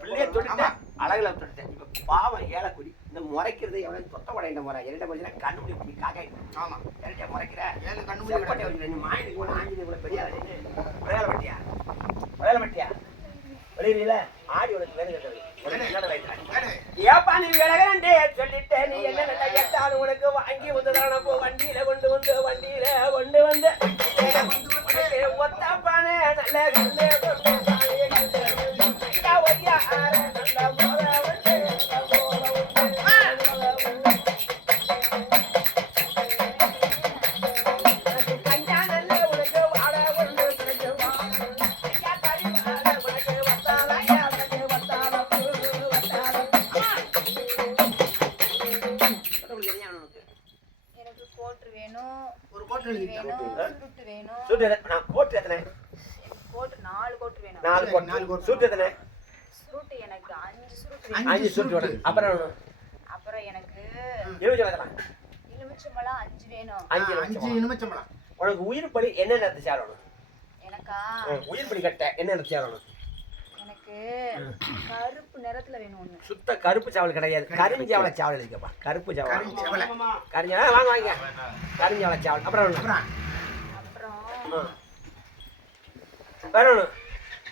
பிள்ளைய தொட்டுட்டேன் அழகுல தொட்டுட்டேன் இப்ப பாவம் ஏலக்குடி இந்த முறைக்கிறது எவ்வளவு தொத்த உடையிட்ட முறை இரண்ட போச்சுன்னா கண்ணு முடி குடி காக்காய் ஆமா இரண்ட முறைக்கிற ஏழு கண்ணு செப்பட்டை வச்சு நீ மாயினுக்கு ஒன்று ஆஞ்சி இவ்வளவு பெரிய விளையாட மாட்டியா விளையாட மாட்டியா வெளியில ஆடி உனக்கு வேலை ஏப்பா நீ விலகண்டே சொல்லிட்டேன் நீ என்ன நல்லா எட்டாலும் உனக்கு வாங்கி வந்து தானே போ வண்டியில கொண்டு வந்து ஒத்தப்பான நல்ல கண்டே ஒரு கோட்டை எழுதிட்டேன் வேணும் சுருட்டு வேணும் நான் கோட்டு எத்தனை கோட்டு 4 கோட்டு வேணும். 4 கோட். சூட் எத்தனை? சுருட்டு எனக்கு 5 சுருட்டு வேணும். 5 சூட் வேணும். அப்புறம் அப்புறம் எனக்கு எலுமிச்சம்பழம் எலுமிச்சம்பழம் 5 வேணும். 5 எலுமிச்சம்பழம். உனக்கு உயிர் பலி என்ன நேரத்து சேரணும்? எனக்கா உயிர் பலி கட்ட என்ன நேரத்து சேரணும்? எனக்கு கருப்பு நிறத்துல வேணும் ஒண்ணு. சுத்த கருப்பு சாவல் கிடையாது, கருஞ்சாவள சாவல் இருக்குப்பா. கருப்பு சாவல் கருஞ்சவலை. கருஞ்சா வாங்க வாங்க. கருஞ்சாவள சாவல். அப்புறம் அப்புறம் வேற ஒன்று.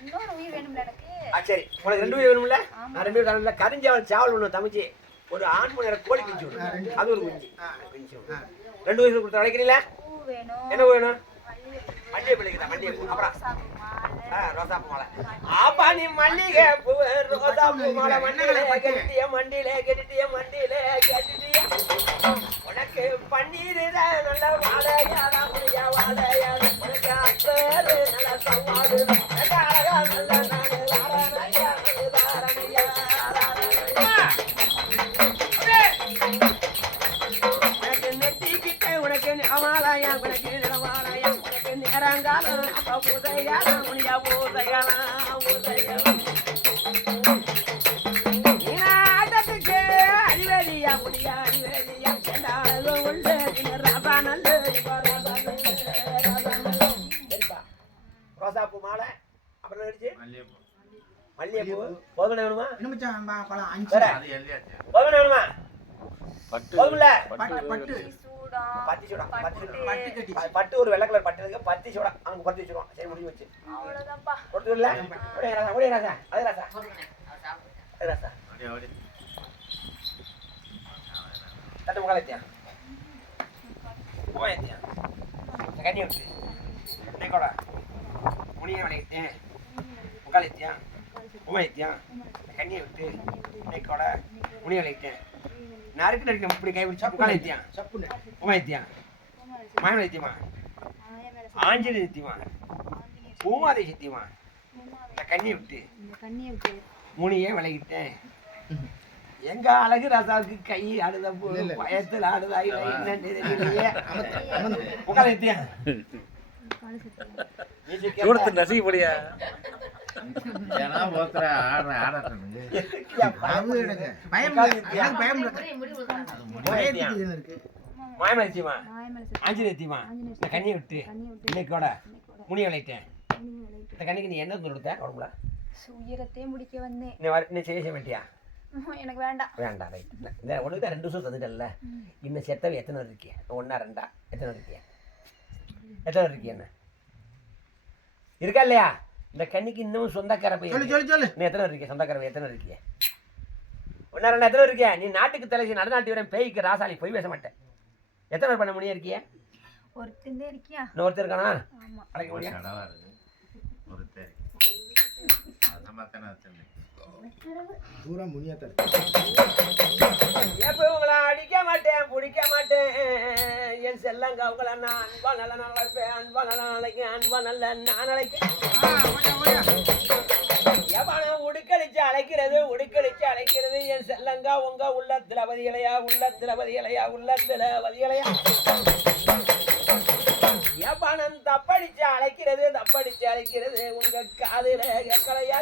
இன்னொரு உயிர் வேணும்ல எனக்கு. சரி, உனக்கு 2 உயிர் வேணும்ல? நான் 2 உயிர் தரல. கருஞ்சாவல் சாவல் ஒன்று தமிச்சு ஒரு ஆண் மணி நேரம் கோழி பிடிச்சி விடும். அது ஒரு குஞ்சு பிடிச்சி விடும். 2 உயிர் கொடுத்து அழைக்கிறீங்களா? பூ வேணும். என்ன வேணும்? மல்லிகைப்பூ. மல்லிகை பிள்ளைக்குதா மல்லிகை பூ. அப்புறம் மாலை. ரோசாப்பூ மாலை. ஆப்பா நீ மல்லிகை பூ ரோசாப்பூ மாலை மண்டியிலே கட்டிட்டிய மண்டியிலே கட்டிட்டிய மண்டியிலே கட்டிட்டிய உனக்கு பன்னீர் நல்ல வாழையாடா முடியா வாழையாடு உனக்கு அப்பேரு நல்ல சவாடு நல்ல அழகா நல்ல நாடு வாரணையா வாரணையா உனக்கு நெட்டிக்கிட்ட உனக்கு அமாலாயா உனக்கு நிலவாளையா உனக்கு நேரங்காலம் அப்பா பூதையாளா முடியா பூதையாளா பூதையாளா நீனாட்டத்துக்கு அடிவேலியா முடியா அடிவேலியா செண்டாலும் உண்டு ராசா நல்லு சரிப்பா. ரோசாப்பூ மாலை அப்புறம் நடிச்சு மல்லிகைப்பூ போதும் வேணுமா? எலுமிச்சம்பழம் 5. வேற போதும் வேணுமா? பட்டு போதும்ல? பட்டு சூடம். பத்தி சூடா பத்து பட்டு கட்டி. பட்டு ஒரு வெள்ளை கலர் பட்டு இருக்கு. பத்தி சூடா அவங்க பத்தி வச்சிருவோம். சரி முடிஞ்சு வச்சு அவ்வளவுதான்ப்பா. கொடுத்துடல. ஒரே ராசா அது ராசா அது ராசா தட்டு முகாலத்தியா போயத்தியா கண்ணி விட்டு கூட முனிய விளையிட்டேன் முகாலத்தியா உமாயத்தியா கண்ணியை விட்டு கூட முனிய விளையிட்டேன் நறுக்கு நறுக்க இப்படி கை பிடிச்சா முகாலத்தியா சப்புன்னு. உமாயத்தியா மாயமலை நித்தியமா ஆஞ்சலி நித்தியமா பூமாதை சித்தியமா கண்ணியை விட்டு கண்ணியை விட்டு முனியே விளையிட்டேன். எங்க அழகு ராசாவுக்கு கை ஆடுத பயத்தில் ஆடுதா இல்லை என்னன்னு தெரியலையே. உட்காந்து கொடுத்து நசிக்கப்படியா மாயமலைத்தியமா ஆஞ்சலி நித்தியமா இந்த கண்ணியை விட்டு இன்னைக்கோட முனி விளையிட்டேன். இந்த கண்ணிக்கு நீ என்ன கொடுத்த உடம்புல? உயரத்தையே முடிக்க வந்தேன். இன்னும் செய்ய வேண்டியா? எனக்கு வேண்டாம். வேண்டாம் ரைட். இந்த உனக்கு தான் 2 வருஷம் தந்துட்டல. இன்னும் செத்தவை எத்தனை இருக்கிய? 1 2 எத்தனை இருக்கிய? எத்தனை இருக்கிய? என்ன இருக்கா இல்லையா? இந்த கண்ணிக்கு இன்னும் சொந்தக்கார போய் சொல்லு. நீ எத்தனை இருக்கிய? சொந்தக்கார எத்தனை இருக்கிய? 1 2 எத்தனை இருக்கிய? நீ நாட்டுக்கு தலைசி நடுநாட்டு வீரன் பேய்க்கு ராசாலி போய் பேச மாட்டேன். எத்தனை பண்ண முடியும் இருக்கிய? ஒருத்தந்தே இருக்கியா? இன்னும் ஒருத்தர் இருக்கானா? ஆமா. அழைக்க முடியா? தூரம் முடியாத எப்ப உங்களை அடிக்க மாட்டேன் பிடிக்க மாட்டேன் என் செல்லங்க உங்களை நான் அன்பா நல்ல நாளைப்பேன் அன்பா நல்ல நாளைக்கு அன்பா நல்ல நான் அழைக்கேன். எவன உடுக்கடிச்சு அழைக்கிறது என் செல்லங்கா உங்க உள்ளத்துல பதிகளையா எவனம் தப்படிச்சு அழைக்கிறது உங்க காதுல கேட்கலையா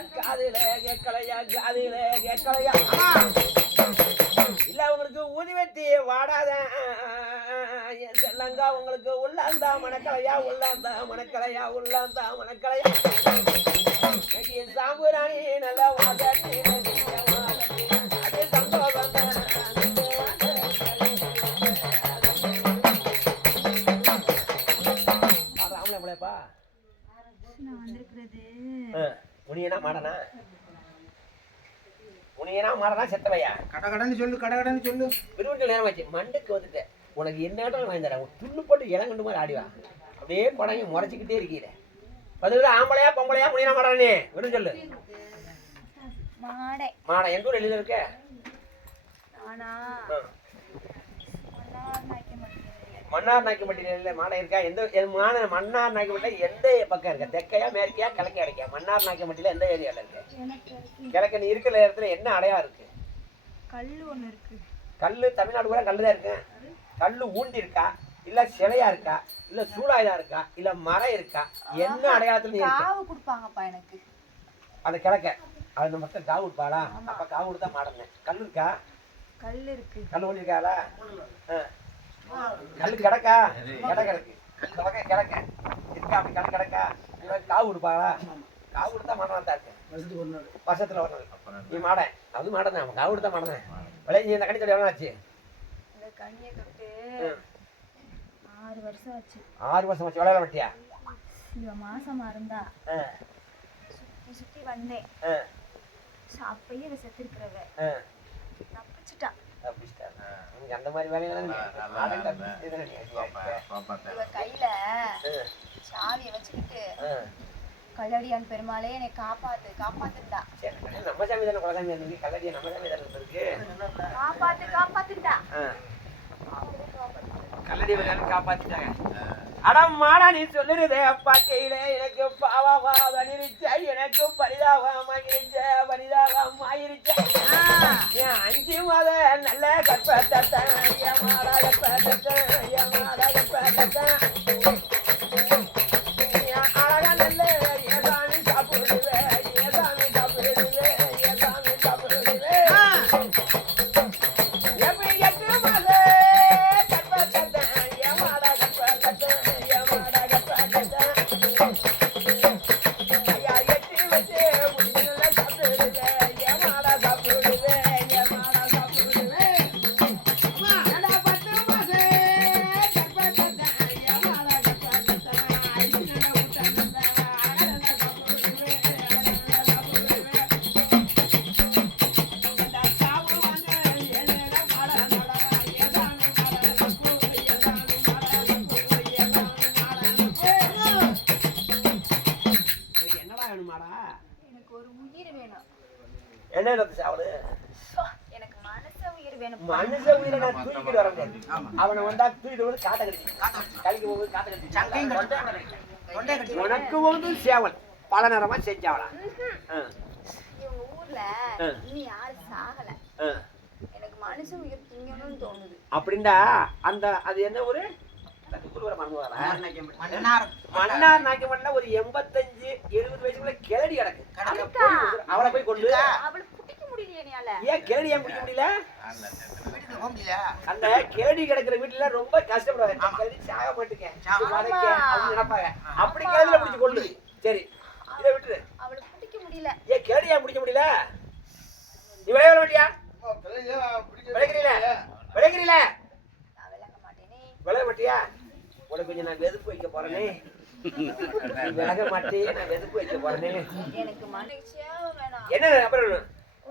இல்ல உங்களுக்கு ஊதி வெட்டி வாடாத என் செல்லங்கா உங்களுக்கு உள்ளாந்தா மணக்கலையா சாம்புராணி நல்ல வாசனை அது சந்தோஷம் ராமலேப்பா நான் வந்திருக்கிறது முனியனா மாடனா செத்தவையா? கடகடன்னு சொல்லு. விரும்பிட்ட நேரம் ஆச்சு மண்டுக்கு வந்துட்டேன். உனக்கு என்ன வாங்கி தரேன். துண்ணு போட்டு இளங்கண்டு மாதிரி ஆடிவா. அப்படியே குடங்கி முறைச்சிக்கிட்டே இருக்கீங்க. பதில் ஆம்பளையா பொம்பளையா முனியனா மாடனே விடும் சொல்லு. மாடை எந்த ஊர் எழுதில இருக்க? மன்னார் நாய்க்குப்பட்டியில மாடை இருக்கா? மன்னார் நாய்க்குப்பட்டியில எந்த பக்கம் இருக்க? தெற்கையா மேற்கையா கிழக்கே அடைக்கா? மன்னார் நாய்க்குப்பட்டியில எந்த ஏரியால இருக்கு? கிழக்கு நீ இருக்கிற இடத்துல என்ன அடையா இருக்கு? கல்லு ஒண்ணு இருக்கு. கல்லு தமிழ்நாடு கூட கல்லு தான் இருக்கு. கல்லு ஊண்டி இருக்கா? இல்ல சிலையா இருக்கா, இல்ல சூடாயுதா இருக்கா, இல்ல மரம் இருக்கா, என்ன அடையாளத்துல நீ இருக்க? காவு கொடுப்பாங்கப்பா எனக்கு. அந்த கிழக்க அது நம்ம மக்கள் காவு கொடுப்பாளா? அப்ப காவு கொடுத்தா மாடனேன். கல் இருக்கா? கல் இருக்கு. கல் ஒண்ணு இருக்காளா? கல் கிடக்கா? கிடக்கு இந்த பக்கம் கிழக்க இருக்கா? அப்படி கல் கிடக்கா? காவு கொடுப்பாளா? காவு கொடுத்தா மாடனா தான் இருக்கு. வருஷத்துல ஒரு நாள் நீ மாடன், அது மாடனே. அவன் காவு கொடுத்தா மாடனே. விளைஞ்சி இந்த கனி சொல்லி எவ்வளோ ஆச்சு? இந்த கண்ணியை தொட்டு 6 வருஷம் ஆச்சு. 6 வருஷம் ஆச்சு. விளையாட மாட்டியா? இவ மாசமா இருந்தா சுத்தி சுத்தி வந்தேன். அப்பயே இவ செத்துருக்கிறவ தப்பிச்சுட்டா. அந்த மாதிரி வேலையெல்லாம் இவ கையில சாவியை வச்சுக்கிட்டு கல்லடியான் பெருமாளே என்னை காப்பாத்து காப்பாத்துட்டா. நம்ம சாமி தானே குலசாமி இருக்கு. கல்லடியா நம்ம சாமி தானே இருக்கு. காப்பாத்து காப்பாத்துட்டா. கல்லடி விளையாண்டு காப்பாத்திட்டாங்க. அடம் மாடா நீ சொல்லுறதே அப்பா கையில எனக்கு பாவாவா வனிருச்சா, எனக்கு பரிதாபமாயிருச்ச பரிதாபமாயிருச்ச. என் 5 மாத நல்ல கற்பத்தான் என் மாடா கற்பத்தான் என் மாடா கற்பத்தான் என் அழகா நல்ல ஏசாமி சாப்பிடுவேன் ஏசாமி சாப்பிடுவேன் ஏசாமி சாப்பிடுவேன். எப்படி 8 மாத என்ன சாப்பிடு? எனக்கு மனச உயிர் வேணும். மனுஷ உயிரை நான் தூக்கிட்டு வர முடியாது. அவனை வந்தா தூக்கிட்டு வந்து காட்ட கடிச்சு கழிக்கு போகும்போது காட்ட கடிச்சு உனக்கு வந்து சேவல் பல நேரமா செஞ்சாவலாம். இவங்க ஊர்ல இன்னும் யாரும் சாகல. எனக்கு மனுஷ உயிர் திங்கணும்னு தோணுது. அப்படின்டா அந்த அது என்ன ஒரு மன்னார் நாயக்கமன்ல ஒரு 85-70 வயசுக்குள்ள கிளடி கிடக்கு. அவளை போய் கொண்டு ஏன் கிளடி ஏன் பிடிக்க முடியல? அந்த கிளடி கிடக்குற வீட்டுல ரொம்ப கஷ்டப்படுவாங்க. கிளடி சாக மாட்டேங்க அப்படின்னு நினைப்பாங்க. அப்படி கிளடியில பிடிச்சு கொண்டு சரி இதை விட்டுரு. அவளுக்கு பிடிக்க முடியல. ஏன் கிளடி ஏன் பிடிக்க முடியல? நீ விளையாட மாட்டியா? விளைக்கிறீல விளைக்கிறீல விளைய மாட்டியா? உனக்கு கொஞ்சம் நான் வெதுப்பு வைக்க போறேனே. விலக மாட்டே நான் வெதுப்பு வைக்க போறேனே. எனக்கு மனுஷியா வேணும். என்ன அப்புறம்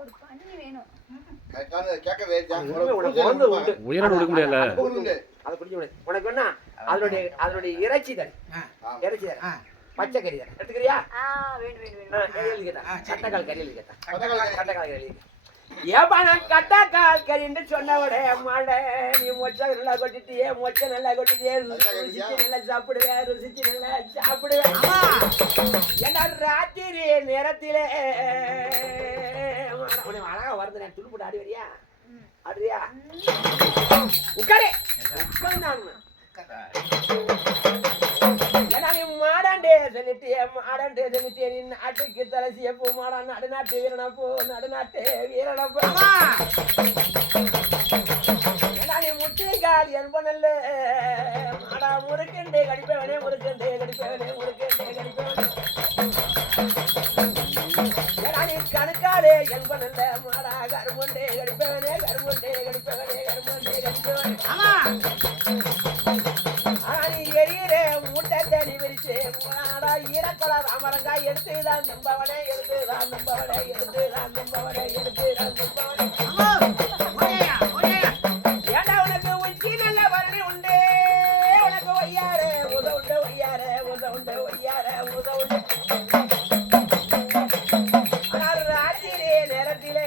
ஒரு பண்ணி வேணும். உயிரோட கொடுக்க முடியல. அதை குடிக்க முடியாது. உனக்கு வேணா அதனுடைய இறைச்சி தரேன். இறைச்சி தரேன். பச்சை கறி தரேன். எடுத்துக்கிறியா? வேணும் வேணும் கறி கேட்டா கட்டக்கால் கறி கேட்டா கட்டக்கால் கறி. ஏப்பா நான் கட்டாக்கால் கறின்னு சொன்னவடே மாடே நீ மொச்சை நல்லா கொட்டிட்டியே மொச்சை நல்லா கொட்டிட்டியே ருசிச்சு நல்லா சாப்பிடுவேன் ருசிச்சு நல்லா சாப்பிடுவேன். ஏன்னா ராத்திரி நேரத்திலே அழகா வருது. நான் துணி போட்டு ஆடி வரியா? ஆடுறியா? உட்காரு உட்கார்ந்தாங்க. ஏன்னா நீ மாடாண்டே சொல்லிட்டியே மாடாண்டே சொல்லிட்டியே நீ நாட்டுக்கு தலசிய போ மாடா நடுநாட்டு வீரனப்போ நடுநாட்டு வீரனப்போ. ஏன்னா நீ முட்டிகால் என்பனல்ல மாடா முறுக்கண்டே கடிப்பவனே முறுக்கண்டே கடிப்பவனே முறுக்கண்டே கடிப்பவனே. ஏன்னா நீ கணுக்காலே என்பனல்ல மாடா கருமண்டே கடிப்பவனே கருமண்டே கடிப்பவனே கருமண்டே கடிப்பவனே. எரியிறே மூட்டை தண்ணி விரிச்சு மாடா ஈரக்கலர் அமரங்காய் எடுத்துதான் நம்பவனே எடுத்துதான் நம்பவனே எடுத்துதான் நம்பவனே எடுத்துதான் நம்பவனே. ஏண்டா உனக்கு உச்சி நல்ல வரணி உண்டு உனக்கு ஒய்யாரே உத உண்டு ஒய்யாரே உத உண்டு ஒய்யாரே உத உண்டு. ஆனால் ராத்திரி நேரத்திலே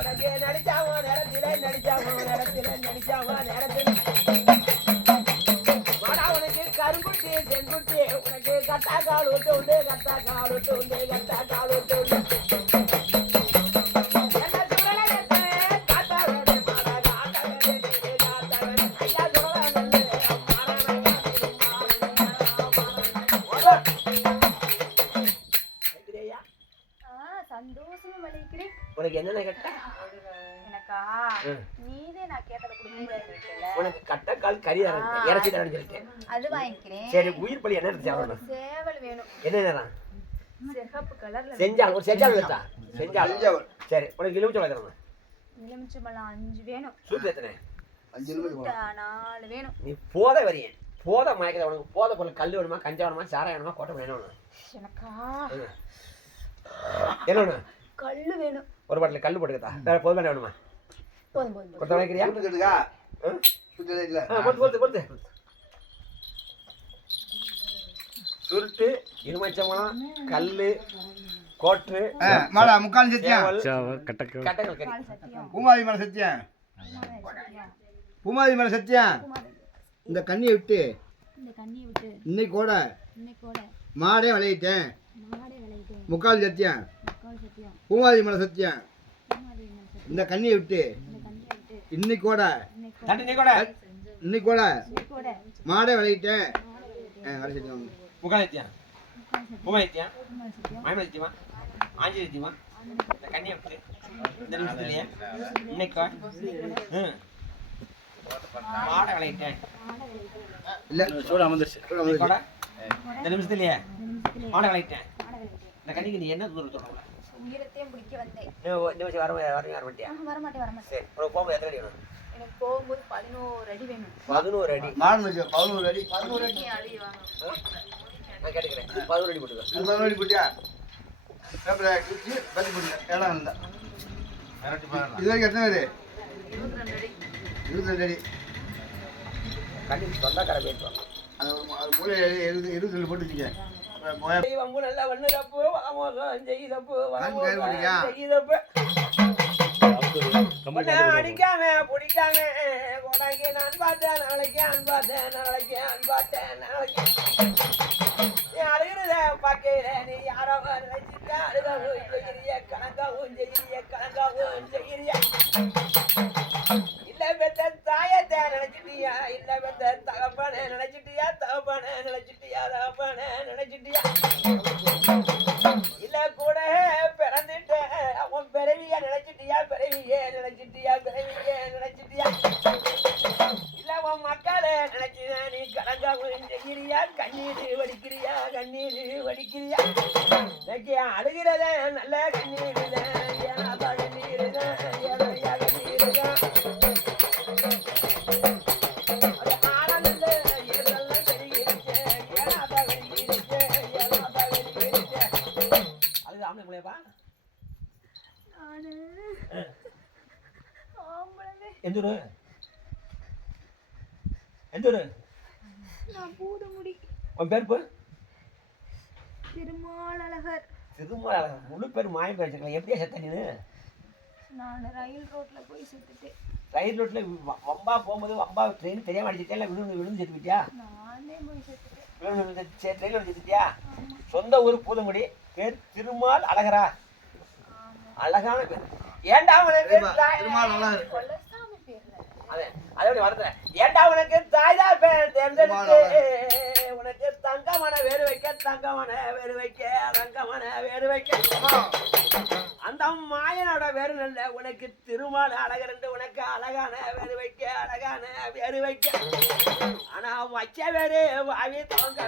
உனக்கு நடிச்சாமோ நேரத்திலே நடிச்சாமோ நேரத்திலே நடிச்சாமோ நேரத்திலே கருங்குட்டி செங்குட்டி உனக்கு கட்டா கால் விட்டு உண்டு கட்டா கால் விட்டு உண்டு கட்டா கால் விட்டு உண்டு. ஐயா முக்கால் கறி இறச்சி தரேன்னு சொல்லிட்டேன். அது வாங்கிக்கிறேன். சரி உயிர் பலி என்ன எடுத்து சாப்பிடணும்? சேவல் வேணும். என்ன சிகப்பு கலர்ல செஞ்சால் ஒரு செஞ்சால் எடுத்தா செஞ்சால். சரி உனக்கு எலுமிச்சை வளர்க்கணும். எலுமிச்சம்பழம் 5 வேணும். சூத்து எத்தனை? 5 எலுமிச்சை 4 வேணும். நீ போதை வரியேன் போதை மயக்கத. உனக்கு போதை பொருள் கல் வேணுமா, கஞ்சா வேணுமா, சாராயம் வேணுமா, கோட்டை வேணும்? எனக்கா என்ன வேணும்? கல்லு வேணும். ஒரு பாட்டில் கல் போட்டுக்கதா? வேற பொது வேணுமா? போதும் போதும். கொடுத்த வைக்கிறியா? கேட்டுக்கா சுத்தல இல்ல பொறுத்து சுருட்டு, எலுமிச்சம்பழம், கல்லு, கோட்டு, மாடா முக்கால் சத்தியம் கட்டக்கு கட்டைகள் கறி. சத்தியம். பூமாதி மேல சத்தியம் பூமாதி மேல சத்தியம். இந்த கண்ணியை விட்டு இந்த கண்ணியை விட்டு இன்னைக்கு கூட இன்னைக்கோட மாடே விளையிட்டேன். மாடை விளையிட்டேன். முக்கால் சத்தியம் முக்கால் சத்தியம். பூமாதி மேல சத்தியம். பூமாரி மேல சத்தியம். இந்த கண்ணியை விட்டு இந்த கண்ணியை விட்டு இன்னைக்கு கூட தட்டு நீ கூட இன்னைக்கு கூட இன்னைக்கோட மாடே விளையிட்டேன். வர சத்தியம் முக்கால் வச்சியான் பூமை வச்சியான் பூமாரி சத்தியம். மாயமலை வச்சியமா ஆஞ்சி வச்சியமா இந்த கண்ணியை விட்டு இந்த நிமிஷத்துலையே இன்னைக்கா மாடை விளையிட்டேன். இல்ல சூடு அமர்ந்துருச்சு. இன்னைக்கோட இந்த நிமிஷத்துலையே மாடை விளையிட்டேன். இந்த கண்ணிக்கு நீ என்ன தூரம் சொல்லுங்க? உயிரத்தையும் பிடிக்க வந்தேன். நிமிஷம் வர மாட்டியா? வரமாட்டேன். சரி உனக்கு போகும்போது எத்தனை அடி வேணும்? எனக்கு போகும்போது 11 அடி வேணும். 11 அடி. மாடு 11 அடி 11 அடி அடி வாங்கணும். நான் கேட்டுக்கிறேன் 11 அடி போட்டுக்க. 11 அடி போட்டியா? அப்புறம் குச்சி பத்தி போட்டியா? இடம் இல்லை. இது வரைக்கும் எத்தனை அடி? 22 அடி. 22 அடி. கண்ணிக்கு சொந்தக்கார பேசுவாங்க. அது மூளை 20 போட்டு வச்சுக்க. தெய்வம்பு நல்ல வண்ணு தப்பு வாமோகம் செய்தப்பு வாமோகம் செய்தப்பு கம்பெனி அடிக்காம பிடிக்காம உனக்கு நான் பார்த்தேன் நாளைக்கு அன்பாத்தேன் நாளைக்கு அன்பாத்தேன் நாளைக்கு நீ அழுகிறத பார்க்கல நீ யாரோ நினைச்சிட்ட அழுகவும் செய்கிறிய கணக்காகவும் செய்கிறிய இல்ல பெத்த தாயத்தை நினைச்சிட்டியா இல்ல பெத்த தகப்பனை நினைச்சிட்டியா இல்ல கூட பிறந்துட்ட அவன் பிறவிய நினைச்சிட்டியா இல்ல உன் மக்களை நினைச்சுத நீ கலங்காவும் செய்கிறியா கண்ணீர் வடிக்கிறியா இன்னைக்கு அழுகிறத நல்ல கண்ணீர் ஏனாதா கண்ணீர் எந்தூரு நான் பூதமுடி. உன் பேர் திருமாலழகர். திருமாலழகர். முழு பேர் மாயம் பேசிக்கலாம். எப்படியா செத்த நீனு? நான் ரயில் ரோட்ல போய் செத்துட்டேன். ரயில் ரோட்ல வம்பா போகும்போது வம்பா ட்ரெயின் தெரியாம அடிச்சிட்டியா இல்லை விழுந்து செத்துக்கிட்டியா? நானே போய் செத்துட்டேன். ட்ரெயினில் செத்துட்டியா? சொந்த ஊர் பூதங்குடி. பேர் திருமால் அழகரா? அழகான பேர். ஏண்டா கொல்லசாமி பேர்ல. அதோட வரதுல ஏண்டா உனக்கு தாய்தார் பேர் தேர்ந்தெடுத்து உனக்கு தங்கமான வேறு வைக்க அந்த மாயனோட வேறு நல்ல உனக்கு திருமால் அழகர் உனக்கு அழகான வேறு வைக்க ஆனா வச்ச வேறு வாவி தோங்க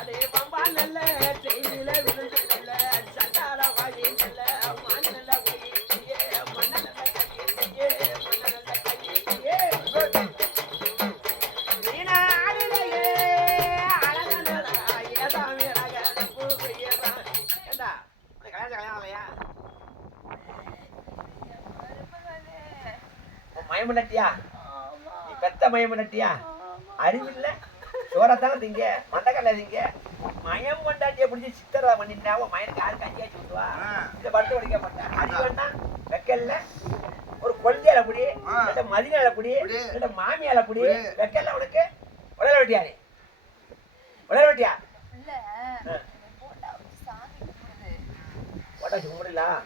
அதே பம்பா நல்ல ட்ரெயினில் விழுந்து நல்ல சட்டார வாங்கி நல்ல மண்ணல்ல மயமண்டட்டியா? நீ பெத்த மயமண்டட்டியா? அறிவில்ல சோறத்தான திங்க மண்டக்கல்ல திங்க மயம் கொண்டாட்டிய பிடிச்சி சித்தரா பண்ணிட்டா மயனுக்கு யாரு கஞ்சியாச்சு விட்டுவா இந்த படுத்து படிக்க மாட்டேன். அறிவன்னா வெக்கல்ல ஒரு கொள்ளையில புடி மதினால புடி மாமியால புடி வெக்கல்ல உனக்கு உடல வெட்டியா? நீ உடல வெட்டியா? இல்ல போட்டா சாமி கும்பிடுது. போட்டா கும்பிடலாம்.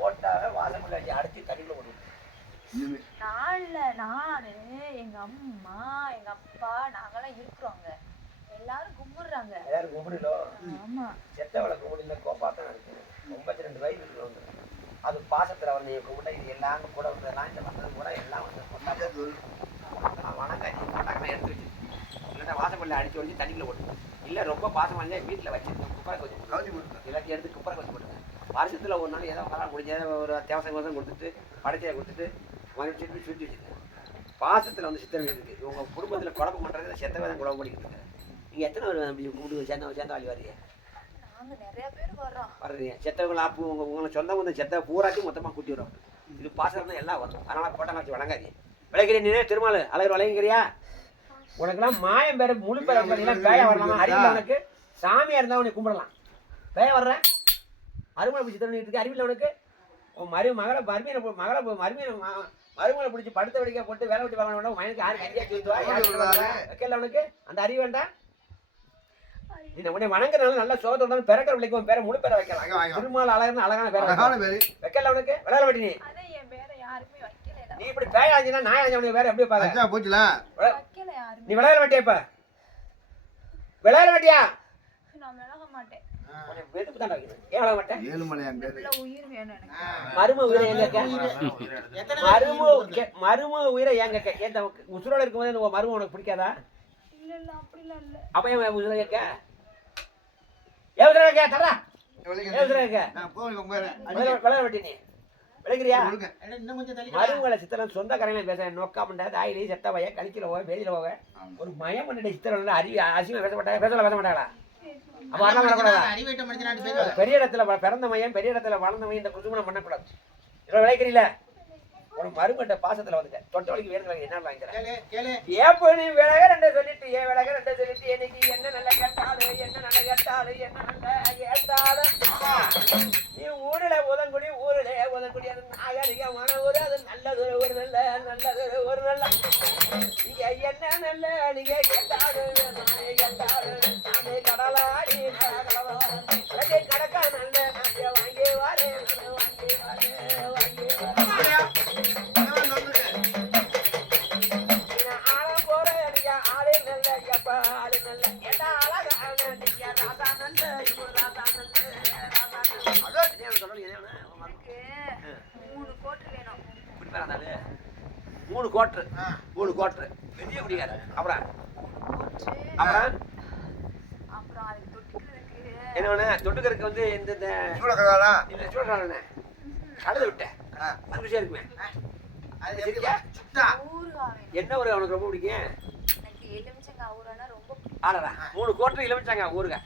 போட்டாவே வாசமுள்ள அடிச்சு தண்ணியில போடுவோம். நானு எங்க அம்மா எங்க அப்பா நாங்கெல்லாம் இருக்கிறோங்க. எல்லாரும் கும்பிடுறாங்க. எல்லாரும் கும்பிடலோ? ஆமா. செத்தவளை கும்பிடல கோப்பாத்தான் இருக்கு. 52 வயசு இருக்கிறவங்க அது பாசத்தில் வந்து நீ கும்பிட்டா இது எல்லாம் கூட வந்ததெல்லாம் இந்த வந்தது கூட எல்லாம் வந்து வணக்கம் நீ கொண்டாக்கணும் எடுத்து வச்சு இல்லைன்னா வாசப்பள்ளியில் அடிச்சு ஒடிச்சு தண்ணிக்குள்ள போட்டு இல்லை ரொம்ப பாசமாக இருந்தால் வீட்டில் வச்சு குப்பரை கொஞ்சம் கவுத்தி போட்டு எல்லாத்தையும் எடுத்து குப்பரை கொஞ்சம் போட்டுங்க வருஷத்தில் ஒரு நாள் ஏதோ கலாம் முடிஞ்ச ஒரு அத்தியாவசியம் கோசம் கொடுத்துட்டு படைச்சையை கொடுத்துட்டு மகிழ்ச்சி சுற்றி வச்சுருக்கேன் பாசத்தில் வந்து சித்திரம் இருக்குது உங்கள் குடும்பத்தில் குழப்பம் பண்ணுறது செத்தவே தான் குழப்பம் பண்ணிக்கிட்டு இருக்கேன் நீங்கள் எத்தனை பேர் அப்படி கூப்பிட்டு சேர்ந்தாளி வரீங்க நாங்க நிறைய பேர் வர்றோம். வர்றீங்க செத்தவங்களை அப்போ உங்களை சொந்தம் வந்து செத்த பூராத்தையும் மொத்தமாக கூட்டி வரும் இது பாசம் தான் எல்லாம் வரும் அதனால் கோட்டை வழங்காதீங்க விளைக்கிறீ நீனே திருமால் அழகர் விளைங்கிறியா உனக்குலாம் மாயம் பேர முழு பேர பார்த்தீங்கன்னா பேய வரலாமா அறிவில் உனக்கு சாமியாக இருந்தால் உனக்கு கும்பிடலாம் பேய வர்றேன் அருமலை பிடிச்சி தண்ணிட்டு இருக்கு அறிவில் உனக்கு உன் மருமலை பிடிச்சி படுத்த வடிக்க போட்டு வேலை விட்டு வாங்க வேண்டாம் மயனுக்கு யாருக்கு அரியா சொல்லுவா வைக்கல உனக்கு அந்த அறிவு வேண்டாம் நீ உடனே வணங்குறதுனால நல்ல சோகத்தோட பிறக்கிற பிள்ளைக்கு உன் பேரை முழு பேரை வைக்கலாம் திருமால் அழகர்னு அழகான பேரை வைக்கல உனக்கு விளையாட மாட்டி நீ அதே என் பேரை யாருமே வைக்கல. நீ இப்படி பேய ஆச்சுன்னா நான் ஆச்சு வேற எப்படி பாக்க போச்சுல வைக்கல யாருமே. நீ விளையாட மாட்டியா இப்ப விளையாட மாட்டியா நான் விலக மாட்டேன். வெதுப்பு தான் வைக்கணும் ஏன் விளையாட மாட்டேன் ஏழுமலையான் பேரு இவ்வளவு உயிர் வேணும் எனக்கு. மரும உயிரை எங்க மரும உயிரை எங்க ஏன் உசுரோட இருக்கும்போது உங்க மரும உனக்கு பிடிக்காதா இல்ல இல்ல அப்படிலாம் இல்ல. அப்ப ஏன் உசுரை கேட்க ஏன் உசுரை கேட்க தரா ஏன் உசுரை கேட்க நான் போவேன் போறேன் விளையாட மாட்டி நீ விளைக்கிறியா இன்னும் கொஞ்சம் தள்ளி மருமகளை சித்திரம் சொந்த கரையில பேச நோக்கா பண்ணாது ஆயிலே செத்த பைய கழிக்கல போக வெளியில போக ஒரு மயம் பண்ணிட்ட சித்திரம் அறிவி அசிமா பேச மாட்டாங்களா அப்ப அதெல்லாம் வரக்கூடாதா அறிவேட்ட மனுஷனாட்டு பேசுவாங்க. பெரிய இடத்துல பிறந்த மையம் பெரிய இடத்துல வளர்ந்த மையம் இந்த குசுமணம் பண்ணக்கூடாது இவ்வளோ விளைக்கிறீல ஒரு மருமட்ட பாசத்துல வந்துங்க தொட்ட வலிக்கு வேறு என்ன வாங்கிக்கிறேன் கேளு கேளு ஏப்போ நீ விலக ரெண்டு சொல்லிட்டு ஏன் விலக ரெண்டு சொல்லிட்டு எனக்கு என்ன நல்ல கேட்டாலு என்ன நல்ல கேட்டாலு என்ன நல்ல கேட்டாலு நீ ஊரில் உதங்குடி அது நாகரிகமான ஊர் அது நல்லது ஒரு நல்லது ஒரு நல்ல நீங்க என்ன நல்ல நீங்க கேட்டாலு நானே கேட்டாலு நானே கடலாடி கடக்கா நல்ல நாங்க வாங்கி வரேன் வாங்கி மூணு கோட்டர் பெரிய குடிக்கார அப்புறம் அப்புறம் அதுக்கு தொட்டுக்கிறதுக்கு என்ன வேணா தொட்டுக்கிறதுக்கு வந்து இந்த சூடக்கடாலா இல்லை சூடானே கழுத விட்டேன் அது விஷயம் இருக்குமே அது சரியா? ஊறுகாய் வேணும். என்ன ஒரு அவனுக்கு ரொம்ப பிடிக்கும் எனக்கு எலுமிச்சங்காய் ஊறுகாய்னா ரொம்ப பிடிக்கும். ஆடா 3 கோட்டர் இலமிச்சாங்க ஊருங்க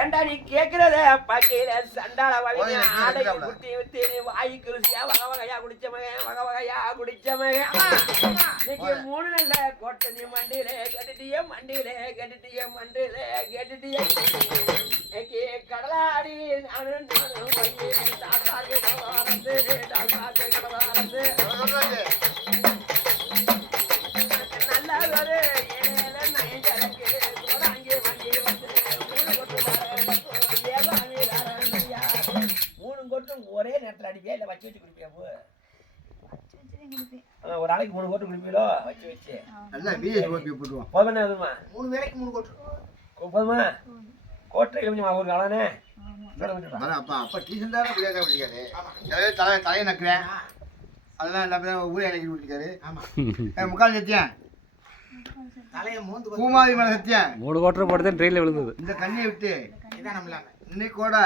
ஏன்டா நீ கேக்குறத பக்கையில சண்டாள வழி ஆடை குட்டி விட்டு நீ வாய்க்கு ருசியா வகை வகையா குடிச்சவங்க இன்னைக்கு 3 நல்ல கோட்டை நீ மண்டியிலே கட்டிட்டிய இன்னைக்கு கடலாடி நானும் தாத்தாக்கு நல்ல ஒரே நேரத்தில் அடிப்பியா இல்லை வச்சு குடிப்பியா ஒரு நாளைக்கு 3 கோட்டு குடிப்பீங்களோ வச்சு நல்லா பிஎஸ் ஓபி போடுவோம் போதுமா அதுமா 3 வேளைக்கு 3 கோட்டு போதுமா கோட்டை எலுமிச்சமா ஒரு காலனே அப்பா டீசெண்டான பிள்ளையா தலையை நக்குறேன் அதெல்லாம் எல்லாமே ஊரே இறக்கி விட்டுருக்காரு ஆமா முக்கால் சத்தியம் தலையை மூந்து பூமாதி மேல சத்தியம் 3 கோட்டர் போட்டு தான் ட்ரெயினில் விழுந்தது இந்த கண்ணியை விட்டு இதான் நம்மளாங்க இன்னைக்கு கூட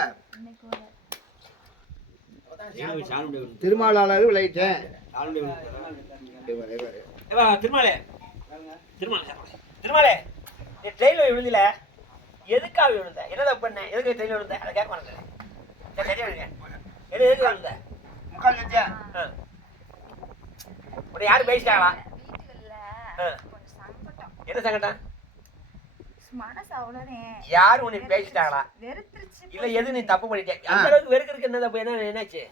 திருமாலாளர் விளையிட்டேன் திருமாலே நீ ட்ரெயினில் விழுந்தில எதுக்காக விழுந்த என்ன பண்ண எதுக்கு ட்ரெயினில் விழுந்த அதை கேட்க மாட்டேன் எதுக்கு விழுந்த முக்கால் சத்தியம் உன்னை யாரும் பேசிட்டாங்களா வீட்டுல கொஞ்சம் சங்கடம். என்ன சங்கடம் மனசு அவ்வளோதான் யாரும் உன்னை பேசிட்டாங்களா வெறுத்துருச்சு. இல்ல எது நீ தப்பு பண்ணிட்டேன் அந்த அளவுக்கு வெறுக்கிறதுக்கு என்ன தப்பு என்னாச்சு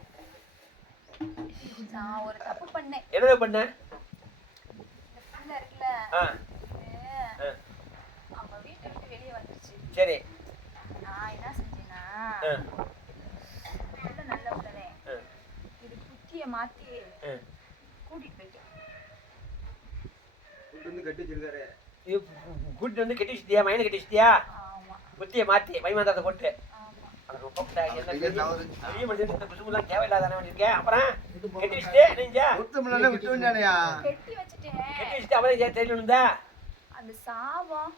நான் ஒரு தப்பு பண்ணேன். என்ன பண்ண இந்த பிள்ளை இருக்குல்ல இது அவங்க வீட்டை விட்டு வெளியே வந்துருச்சு. சரி நான் என்ன செஞ்சேன்னா பிள்ளை நல்ல பிள்ளை இது புத்திய மாத்தி கூட்டிட்டு போயிட்டேன். கூட்டிட்டு வந்து கட்டி வச்சுட்டியா மைனை கட்டி வச்சுட்டியா ஆமா புத்தியை மாத்தி மைமாந்தாத்தை போட்டு ஆமா அது ரொம்ப என்ன பெரிய தவறு. பெரிய மனுஷன் இந்த குசும்புலாம் தேவையில்லாதானே பண்ணிருக்கேன். அப்புறம் கட்டி வச்சுட்டு நீங்க ஒருத்தமில்ல விட்டு வேண்டியானையா கெட்டி வச்சுட்டேன். கட்டி வச்சுட்டு அவரே தெரியணும்தா. அந்த சாபம்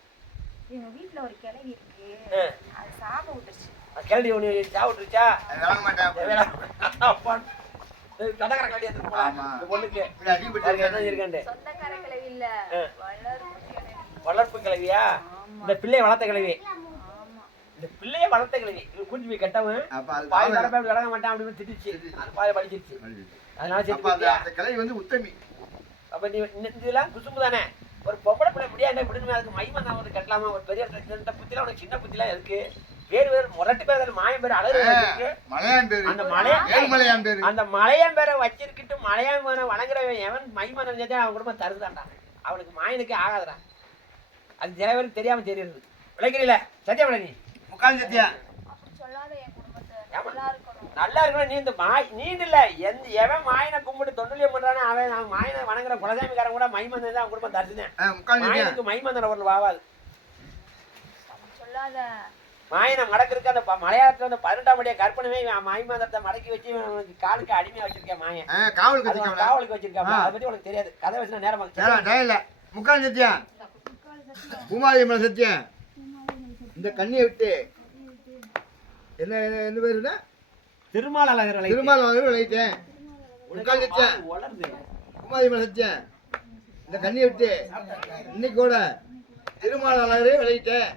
எங்க வீட்ல ஒரு கிளவி இருக்கு. அது சாபம் விட்டுருச்சு. கிளடி ஒன்று சாப்பிட்டுருச்சா விளங்க மாட்டேன் அப்பா கடற்கரை கல்வி எடுத்துட்டு போலாம் ஆமா. இந்த பொண்ணுக்கு இப்படி அடிபட்டு என்ன இருக்கேன் சொந்தக்கார கிளவி இல்ல, வளரும் கிளவி. வளர்ப்பு கிளவியா இந்த பிள்ளைய வளர்த்த கிளவி ஆமா. இந்த பிள்ளைய வளர்த்த கிளவி இது கூட்டி போய் கட்டவன் அப்ப அது பாய் கடப்ப விளங்க மாட்டான் அப்படின்னு திட்டுச்சு அது பாய படிச்சிருச்சு அதனால அப்ப சரி அது அந்த கிளை வந்து உத்தமி அப்ப நீ இதெல்லாம் குசும்பு தானே ஒரு பொம்பளை பிள்ளை முடியாது விடுமே அதுக்கு மைமா நான் வந்து கட்டலாமா ஒரு பெரிய இந்த புத்திலாம் உனக்கு சின்ன புத்திலாம் இருக்கு வேறு வேறு முரட்டு பேர் மாயம் பேர் அழகு வச்சிருக்கு மலையான் பேரு அந்த மலையா ஏழுமலையான் பேரு அந்த மலையான் பேரை வச்சிருக்கிட்டு மலையான் பேரை வணங்குறவன் எவன் மைமன் நினைச்சா அவன் குடும்பம் தருதான்டா அவனுக்கு மாயனுக்கே ஆகாதுடா அது சில பேருக்கு தெரியாம தெரியுது விளைக்கிறீல சத்தியமலை நீ முக்கால் சத்தியா அப்படி சொல்லாத என் குடும்பத்தை. ஏமா? நல்லா இருக்கணும். நல்லா இருக்கணும் நீ இந்த நீ இல்ல எவன் மாயனை கும்பிட்டு தொண்டுலியம் பண்றானே அவன் நான் மாயனை வணங்குற குலசாமிக்காரன் கூட மைமந்தன் தான் அவன் குடும்பம் தரிசுனேன் முக்கால் சத்தியா மாயனுக்கு மைமந்தன் ஒரு வாவாது அப்படி சொல்லாத. மாயனை மடக்கிறதுக்கு அந்த மலையாளத்துல அந்த 18ஆம் அடிய கற்பனவே மைமந்தத்தை மடக்கி வச்சு அவனுக்கு காலுக்கு அடிமையா வச்சிருக்கேன் மாயன் காவலுக்கு அது வச்சுக்கோங்களா காவலுக்கு வச்சிருக்காங்க அதை பத்தி உனக்கு தெரியாது கதை வச்சுனா நேரம் டயல்ல முக்கால் சத்தியா பூமாரியம்மன் சத்தியா இந்த கண்ணியை விட்டு என்ன என்ன பேருன்னா திருமால் அழகர் திருமால் விளையிட்டேன் முக்கால் சத்தியா வளருது பூமாரியம்மன் சத்தியா இந்த கண்ணியை விட்டு இன்னைக்கு கூட திருமால் அழகரே விளையிட்டேன்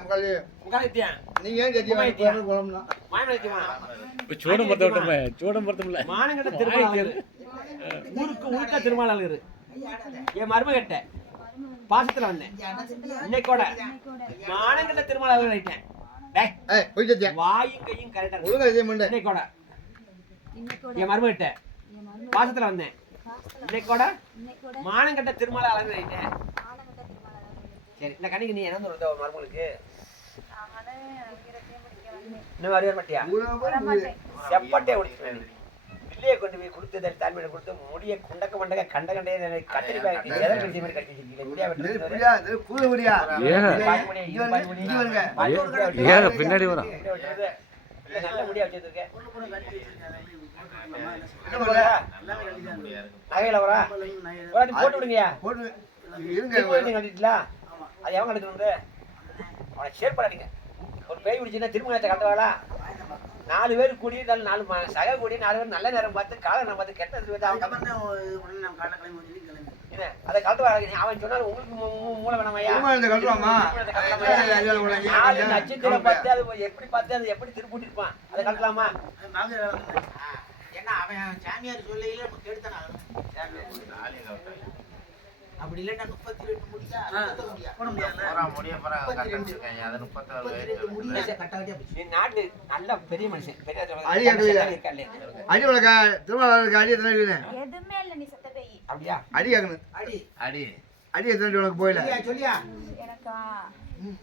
முக்கால் முகாலத்தியா நீங்க ஏன் சத்தியா குழம்புனா மாயமலைத்தியமா சூடம் பொருத்தமில்ல மானங்கட்ட திருமால் ஊருக்கு ஊருக்கா திருமால் அழகர் என் மருமகட்ட பாசத்துல வந்தேன் இன்னைக்கோட மானங்கட்ட திருமால் அழகர் ஆயிட்டேன் போய் சத்தியா வாயும் கையும் கரெக்டா ஒழுங்கா செய்ய மாட்டேன் இன்னைக்கோட என் மருமகிட்ட பாசத்துல வந்தேன் இன்னைக்கோட மானங்கட்ட திருமால் அழகர் ஆயிட்டேன் சரி இந்த கணிக்கு நீ என்ன சொல்ற மருமகளுக்கு நானே வீரத்தையும் பிடிக்க வந்தேன். இன்னும் வர மாட்டியா வரமாட்டேன். செப்பட்டே ஒடிச்சு பிள்ளையை கொண்டு போய் கொடுத்து தாய்மையை கொடுத்து முடிய குண்டக்க மண்டக்க கண்ட கண்டே கத்திரி பாக்கி எதை கடிச்ச மாதிரி கட்டி வச்சிருக்கீங்க கூறு முடியா ஏன் பின்னாடி வரான் நல்ல முடியா வச்சிருக்கேன் என்ன பண்ற? நகையில வரா போட்டு விடுங்கயா போட்டு இருங்க கட்டிட்டா அது எவன் கட்டுறது அவனை ஷேர் பண்ணாதீங்க ஒரு பேய் பிடிச்சுன்னா திரும்ப கட்டுவாளா 4 பேர் கூடி 4 சக கூடி 4 பேர் நல்ல நேரம் பார்த்து கால நேரம் பார்த்து கெட்ட அதை கட்டுவாங்க அவன் சொன்னாலும் உங்களுக்கு மூளை வேணாமையா கட்டுவாமா 4 நட்சத்திரம் பார்த்து அது எப்படி பார்த்து அது எப்படி திருப்பி இருப்பான் அதை கட்டலாமா ஏன்னா அவன் சாமியார் சொல்லையில கெடுத்தான அப்படி இல்லைன்னா 32 முடியா நீ நாட்டு நல்ல பெரிய மனுஷன் அடி வளர்க்க திருமணம் அடி எத்தனை எதுவுமே இல்ல, நீ செத்த பேய். அப்படியா அடி கேட்கணும் அடி எத்தனை உனக்கு போயில சொல்லியா எனக்கா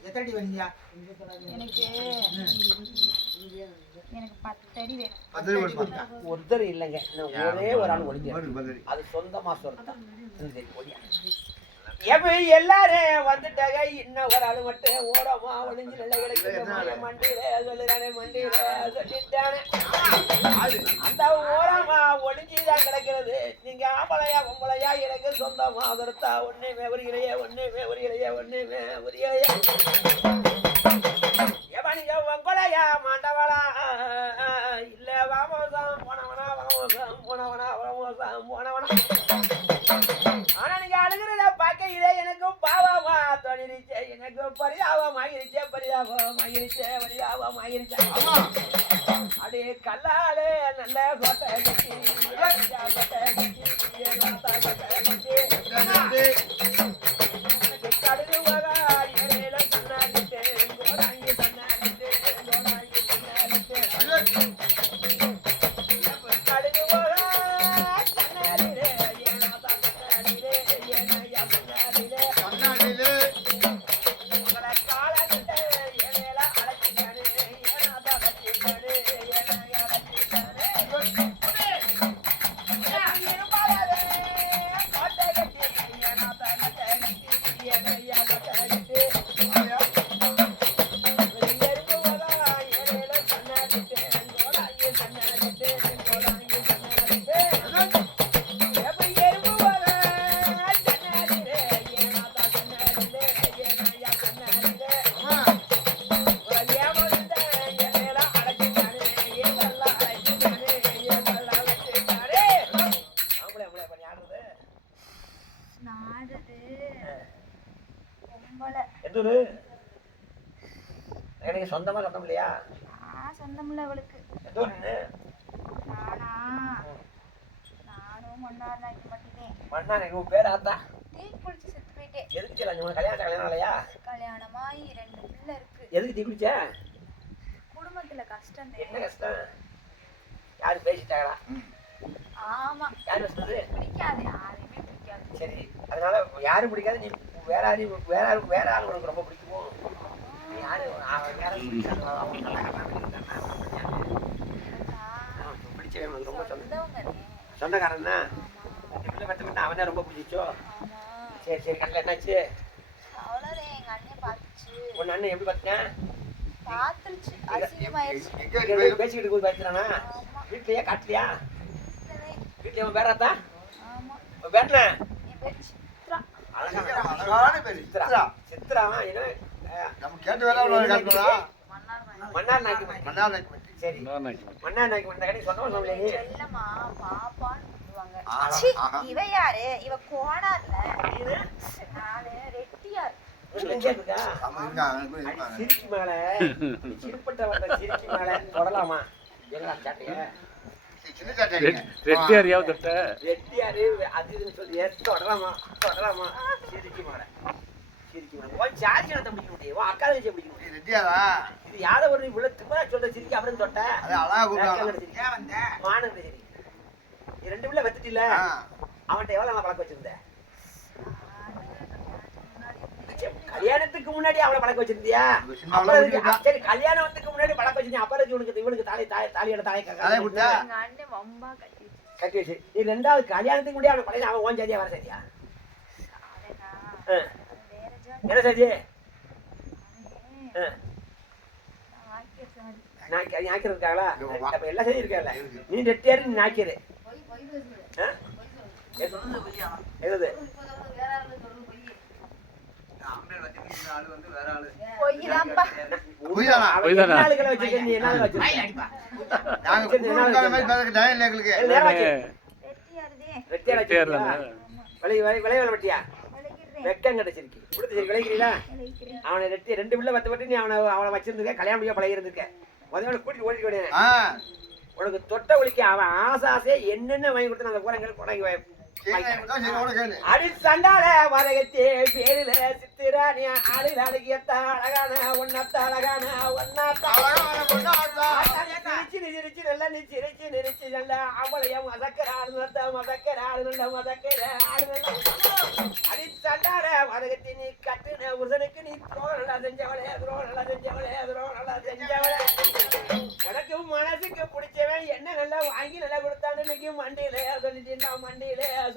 எத்தனை அடி வந்தீங்க எனக்கு 10 அடி வேணும். 10 அடி கொடுத்தா ஒருத்தர் இல்லைங்க ஒரே ஒரு ஆள் ஒளிஞ்சு அது சொந்தமா சொல்றேன் எல்லாரும் வந்துட்டாங்க இன்னும் ஒரு ஆளு மட்டும் ஓரமா ஒளிஞ்சு நல்ல கிடைக்கிற மண்டியில சொல்லுறானே மண்டியில சொல்லிட்டானே அந்த ஓரமா ஒளிஞ்சுதான் கிடைக்கிறது நீங்க ஆம்பளையா பொம்பளையா எனக்கு சொந்தமா கருத்தா ஒண்ணுமே உரியலையே ஒண்ணுமே உரியலையே ஒண்ணுமே உரியலையே எவனிய உங்களையா மாண்டவளா இல்ல வாமோசம் போனவனா வாமோசம் போனவனா வாமோசம் போனவனா ஆனா நீங்க அழுகிறத பார்க்கையிலே எனக்கும் பாவமா தோணிருச்சே எனக்கு பரிதாபமாயிருச்சே பரிதாபமாயிருச்சே அப்படியே கல்லாலே நல்ல கோட்டை கட்டி கடுகு வகா இடையில சொன்னாக்கிட்டே கோடாங்கி சொன்னாக்கிட்டே கோடாங்கி சொன்னாக்கிட்டே கடுகு வகா சொன்னாலிலே ஏனாதா சொன்னாலிலே ஏனையா சொன்னாலிலே உங்களை காலகிட்டே ஏனையில அழைச்சிட்டானே ஏனாதா அழைச்சிட்டானே ஏனையா அழைச்சிட்டானே இருப்பாளே கோட்டை நாடுது பொம்பளை. எந்த ஊரு? எனக்கு சொந்தமா சொந்தம் இல்லையா? சொந்தமில்ல அவளுக்கு. எந்த ஊரு? நானா? நானும் மன்னார் நாய்க்கு மட்டுமே. மண்ணா உன் பேர் ஆத்தா? டீ குடிச்சு செத்து போயிட்டேன். எதுக்கு செய்யலாம் உனக்கு கல்யாணம் இல்லையா? கல்யாணமாயி 2 பிள்ளை இருக்கு. எதுக்கு டீ குடிச்ச? குடும்பத்துல கஷ்டம் என்ன கஷ்டம்? யாரு பேசிட்டாங்களா? ஆமா. யாரு வச்சது? பிடிக்காது, யாரையுமே பிடிக்காது. சரி, அதனால யாரும் பிடிக்காது. நீ வேற ஆள் உனக்கு ரொம்ப பிடிக்குமோ? நீ யாரு? வேற பிடிச்சவன் உனக்கு ரொம்ப சொந்தக்காரன் தான். அவன் தான் ரொம்ப பிடிச்சோ? சரி சரி. கட்டில என்னாச்சு? அவ்வளோதான். எங்க அண்ணன் பார்த்துச்சு. உன் அண்ணன் எப்படி பார்த்தேன்? பார்த்துருச்சு. அசிங்கமாயிருச்சு. பேசிக்கிட்டு போய் பார்த்துறானா? வீட்லயா காட்டலையா? வீட்டுல அவன் பேராத்தா? ஆமா. பேட்டன என் பேர் சித்ரா. அழகான பேரு சித்ரா. சித்ராவா? என்ன நம்ம கேட்டு வேற காட்டுறா. மன்னார் நாய்க்கு மன்னார் நாய்க்கு மட்டி. சரி, மன்னார் நாய்க்கு வந்த கடைக்கு சொந்தமா சொல்லலையே. செல்லம்மா பாப்பான்னு கூப்பிடுவாங்க. ஆஹா, சீ, ஆஹா. இவ யாரு? இவ கோணார்ல. நானு ரெட்டியார். இருக்கா? ஆமா, இருக்காங்க. சிரிக்கி மேல சிரிப்பட்ட வந்த சிரிக்கி மேல தொடலாமா? எங்களா சாட்டைய சின்ன சாட்டைங்க. ரெட்டியாரியாவ தொட்ட ரெட்டியாரு அது இதுன்னு சொல்லி தொடலாமா சிரிக்கி மேல உன் சார்ஜ் நான் பிடிக்க முடியும். உன் அக்கா வச்சு பிடிக்க முடியும். ரெட்டியாரா? இது யாத ஒரு இவ்வளவு திமிரா சொல்ற சிரிக்கி அப்புறம் தொட்ட அது அழகா கூப்பிடுவாங்க. மானங்க சரி. நீ 2 பிள்ளை வெத்துட்டில? அவன்கிட்ட எவ்வளவு நான் பழக்க வச்சிருந்த? கல்யாணத்துக்கு முன்னாடி அவளை பழக்க வச்சிருந்தியா? சரி, கல்யாணத்துக்கு முன்னாடி பழக்க வச்சிருந்தா அப்புறம் உனக்கு இவனுக்கு தாலியோட தலையை தாயை கொடுத்தா? எங்க அண்ணன் வம்பா கட்டி கட்டி வச்சு நீ 2வது கல்யாணத்துக்கு முன்னாடி அவன் பழைய அவன் ஓன் சரியா வர சரியா? வேற ஜாதி. என்ன சரி? நாக்கிய சாதி. நாய்க்கிறது இருக்காங்களா? அப்ப எல்லாம் சரி இருக்கால. நீ ரெட்டியாரு, நீ நாய்க்கிறது. எது? பொய்தான்ப்பா. பொய்தானா? அவன் என்ன ஆளுகளை வச்சிருக்க? நீ என்ன ஆளு வச்சிருக்க? நாங்க குடும்பக்கார மாதிரி பேசுற டைம் இல்ல எங்களுக்கு. நேரம் வச்சு. ரெட்டியாருதே. ரெட்டியார் வச்சிருக்கியா? விளையாட வட்டியா? விளைக்கிறேன். வெக்கம் கிடைச்சிருக்கு. கொடுத்து சரி விளைக்கிறீங்களா? விளைக்கிறேன். அவனை 2 பிள்ளை வத்து நீ அவனை வச்சிருந்துக்க. கல்யாணம் முடிய பழகி இருந்திருக்க. முதல்ல கூட்டிட்டு ஓடிட்டு விடு. உனக்கு தொட்ட ஒழிக்க அவன் ஆசையா என்னென்ன வாங்கி கொடுத்து அந்த கூரங்கள் கொண்டாங்கி அடி சண்டால வதகத்தே பேரில சித்திராணி ஆளில் அழகியத்த அழகான ஒன்னத்த அழகான சிரிச்சு நல்ல நீ சிரிச்சு நல்ல அவளையும் மதக்கர ஆடு அடி சண்டால வதகத்தி நீ கட்டுன உசனுக்கு நீ நல்லா செஞ்சவளே உனக்கு மனசுக்கு பிடிச்சவன் என்ன நல்லா வாங்கி நல்லா கொடுத்தான்னு இன்னைக்கு மண்டியில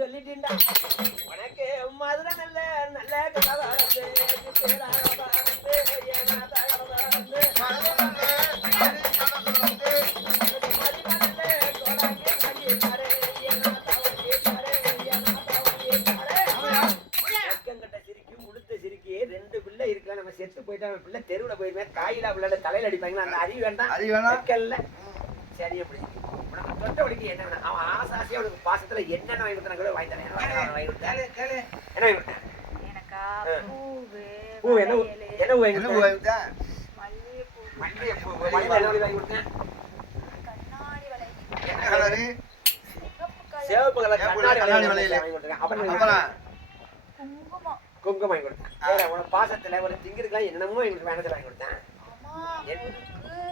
சொல்லிட்டீண்டா உனக்கு மதுரை நல்ல கதை செத்து போயிட்டா பிள்ளை தெருவுல போயிருமே காயிலா பிள்ளை தலையில அடிப்பாங்க. அந்த அறிவு வேண்டாம். சரி, அப்படி உனக்கு தொட்ட வழிக்கு என்ன அவன் ஆசாசியா உனக்கு பாசத்துல என்னென்ன வாங்கி கொடுத்தா கூட வாங்கி தரேன். என்ன வாங்கி கொடுத்தேன்? எனக்கா பூ என்ன வாங்கி கொடுத்தேன்? மல்லிகைப்பூ. மல்லிகைப்பூ வாங்கி கொடுத்தேன். கண்ணாடி வளையல். என்ன கலரு? சிவப்பு கலர் கண்ணாடி வளையல் வாங்கி கொடுத்தேன். அப்புறம் குங்குமம் வாங்கி கொடுத்தேன். வேற உனக்கு பாசத்துல ஒரு திங்கிருக்கலாம் என்னமோ வாங்கி கொடுத்தேன்.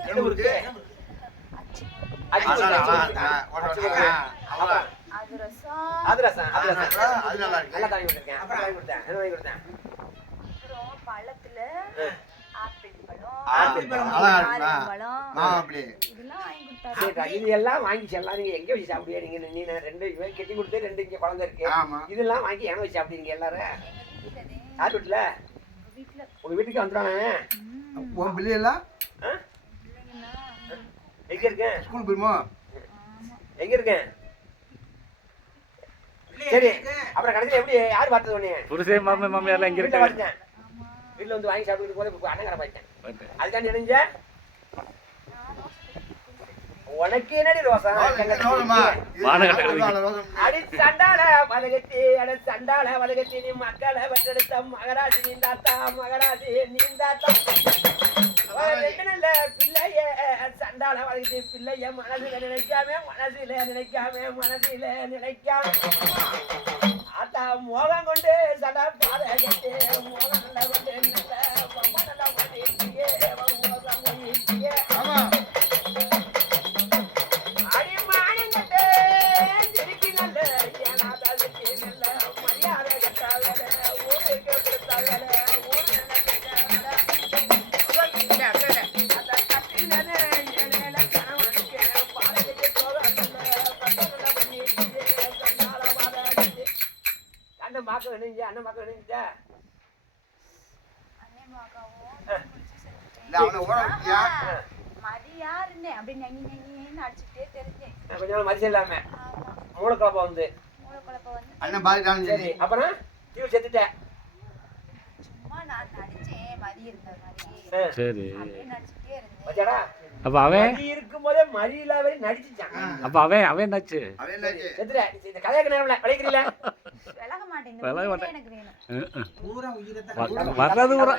என்ன ஊருக்கு? அதிரசம் நல்லா தாங்கி கொடுத்தேன். அப்புறம் வாங்கி கொடுத்தேன். என்ன வாங்கி கொடுத்தேன்? பழத்துல ஆப்பிள் பழம் இதெல்லாம் வாங்கி கொடுத்தாரு. இது எல்லாம் வாங்கி செல்லாம். நீங்க எங்க வச்சு சாப்பிடுவீங்க? நீங்க நீ 2 கட்டி கொடுத்து 2 இங்க குழந்தை இருக்கு. இதெல்லாம் வாங்கி எங்க வச்சு சாப்பிடுவீங்க எல்லாரும்? யார் வீட்டுல? உங்க வீட்டுக்கு வந்துடுவாங்க. உன் பிள்ளை எல்லாம் எங்க இருக்கு? ஸ்கூல் போயிருமோ? எங்க இருக்கேன்? சரி, அப்புறம் கடைசியில் எப்படி யார் பார்த்தது உடனே? புருஷே மாமியார்லாம் எங்க வீட்டில் இருக்காங்க? பார்த்தேன். வீட்டில் வந்து வாங்கி சாப்பிட்டு போது அண்ணன் கடை பார்த்தேன். அதுக்காண்டி நினைஞ்ச உனக்கு என்னடி ரோசம்? அடி சண்டால வலகத்தி, அட சண்டால வலகத்தி, நீ மக்களை வட்டெடுத்த மகராசி நீந்தாத்தா, மகராசி நீந்தாத்தா. நல்ல பிள்ளைய சண்டால வலகத்தி பிள்ளைய மனசுல நினைக்காம ஆத்தா மோகம் கொண்டு சடா பாத கட்டு மோகம் நல்லா கொண்டு நல்ல பொம்மை நல்லா பண்ணிட்டியே மோகம் பண்ணிட்டியே. அடிமானங்கட்டே திருப்பி நல்ல ஏனாதாளுக்கு நல்ல மரியாதை கட்டாத ஊருக்கு கொடுத்தாத ஊர் நல்ல அண்ணன் பார்க்க வேணுங்க. மதியாருன்னு அப்படி நெங்கின்னு அடிச்சுட்டே தெரிஞ்சேன். கொஞ்ச நாள் மதியம் இல்லாம மூளைக்குழப்பம் வந்து மூளைக்குழப்பம் வந்து அண்ணன் பாதிட்டாலும் சரி. அப்புறம் தீவு செத்துட்டேன். சும்மா நான் நடிச்சேன் மதி இருந்த மாதிரி சரி. அப்படியே நடிச்சுட்டே இருந்தேன். பாத்தியாடா? அப்ப அவன் மதி இருக்கும்போதே மதி இல்லாத நடிச்சுச்சான். அப்ப அவன் என்னாச்சு? செத்துட்டேன். இந்த கதைக்கு நேரம் விளைக்கிறீங்களா? விலக மாட்டேன். இந்த விலக உயிரே மாட்டேன். எனக்கு வேணும். பூரா உயிரை வர்றது பூரா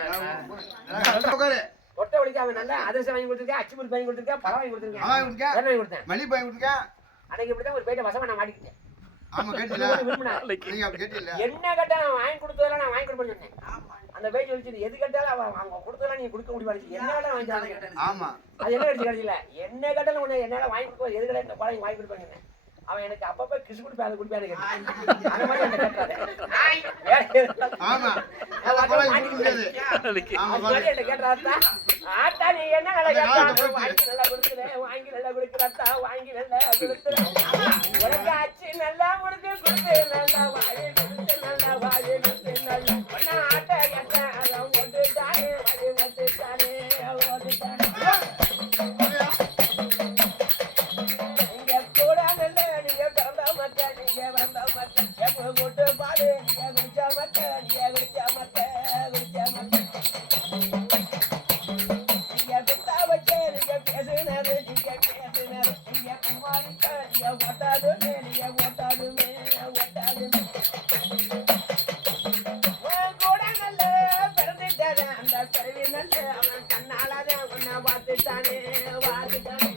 கொட்டை ஒழிக்காம நல்லா அதிரசம் வாங்கி கொடுத்துருக்கேன், அச்சு முறுக்கு வாங்கி கொடுத்துருக்கேன், பழம் வாங்கி கொடுத்துருக்கேன், வேற வாங்கி கொடுத்தேன். மல்லி பாய் கொடுக்க. அன்னைக்கு இப்படிதான் ஒரு பேட்டை வசமா நான் மாட்டிக்கிட்டேன். ஆமா கேட்டீங்களா? விரும்பினா நீங்க அப்படி கேட்டீங்களா? என்ன கேட்டாலும் அவன் வாங்கி கொடுத்ததெல்லாம் நான் வாங்கி கொடுப்பேன்னு சொன்னேன். அந்த பேச்சு சொல்லிச்சு எது கேட்டாலும் அவங்க கொடுத்ததெல்லாம் நீங்க கொடுக்க முடியாது. என்ன கேட்டாலும் வாங்கி தரேன். ஆமா அது என்ன கிடைச்சு கிடைச்சில என்ன கேட்டாலும் உன்னை என்னால வாங்கி கொடுப்போம், எது கேட்டாலும் பழம் வாங்கி கொடுப்பாங்க. அவன் எனக்கு அப்பப்ப கிசு குடிப்பேன், அதை குடிப்பேன் அந்த மாதிரி என்ன கேட்டாரு. ஆமா என்ன கேட்டாருத்தா, ஆத்தா நீ என்ன நல்லா கேட்டா வாங்கி நல்லா கொடுக்குறேன், வாங்கி நல்லா கொடுக்குறத்தா, வாங்கி நல்லா கொடுக்குறேன். உனக்கு ஆச்சு நல்லா முறுக்கு கொடுத்து நல்லா வாங்கி கொடுத்து நல்லா வாங்கி கொடுத்து நல்லா ஒன்னா ஆட்ட கேட்டா அதை ஓட்டுட்டானே வாங்கி ஓட்டுட்டானே ஓட்டுட்டானே. நீங்க கூட நல்ல நீங்க பிறந்த மக்கள், நீங்க வந்த மக்கள் எப்ப போட்டு பாடு நீங்க குடிச்ச மக்கள், நீங்க குடிச்ச மக்கள் குடிச்ச மக்கள். நீங்க குத்தா வச்சு நீங்க பேசுனது, நீங்க பேசுனது நீங்க குமாரிக்க நீங்க ஓட்டாதுமே, நீங்க ஓட்டாதுமே ஓட்டாதுமே. கூட நல்ல பிறந்துட்டானே அந்த பிறவி நல்ல அவன் கண்ணாலதான் உன்னை பார்த்துட்டானே பார்த்துட்டானே.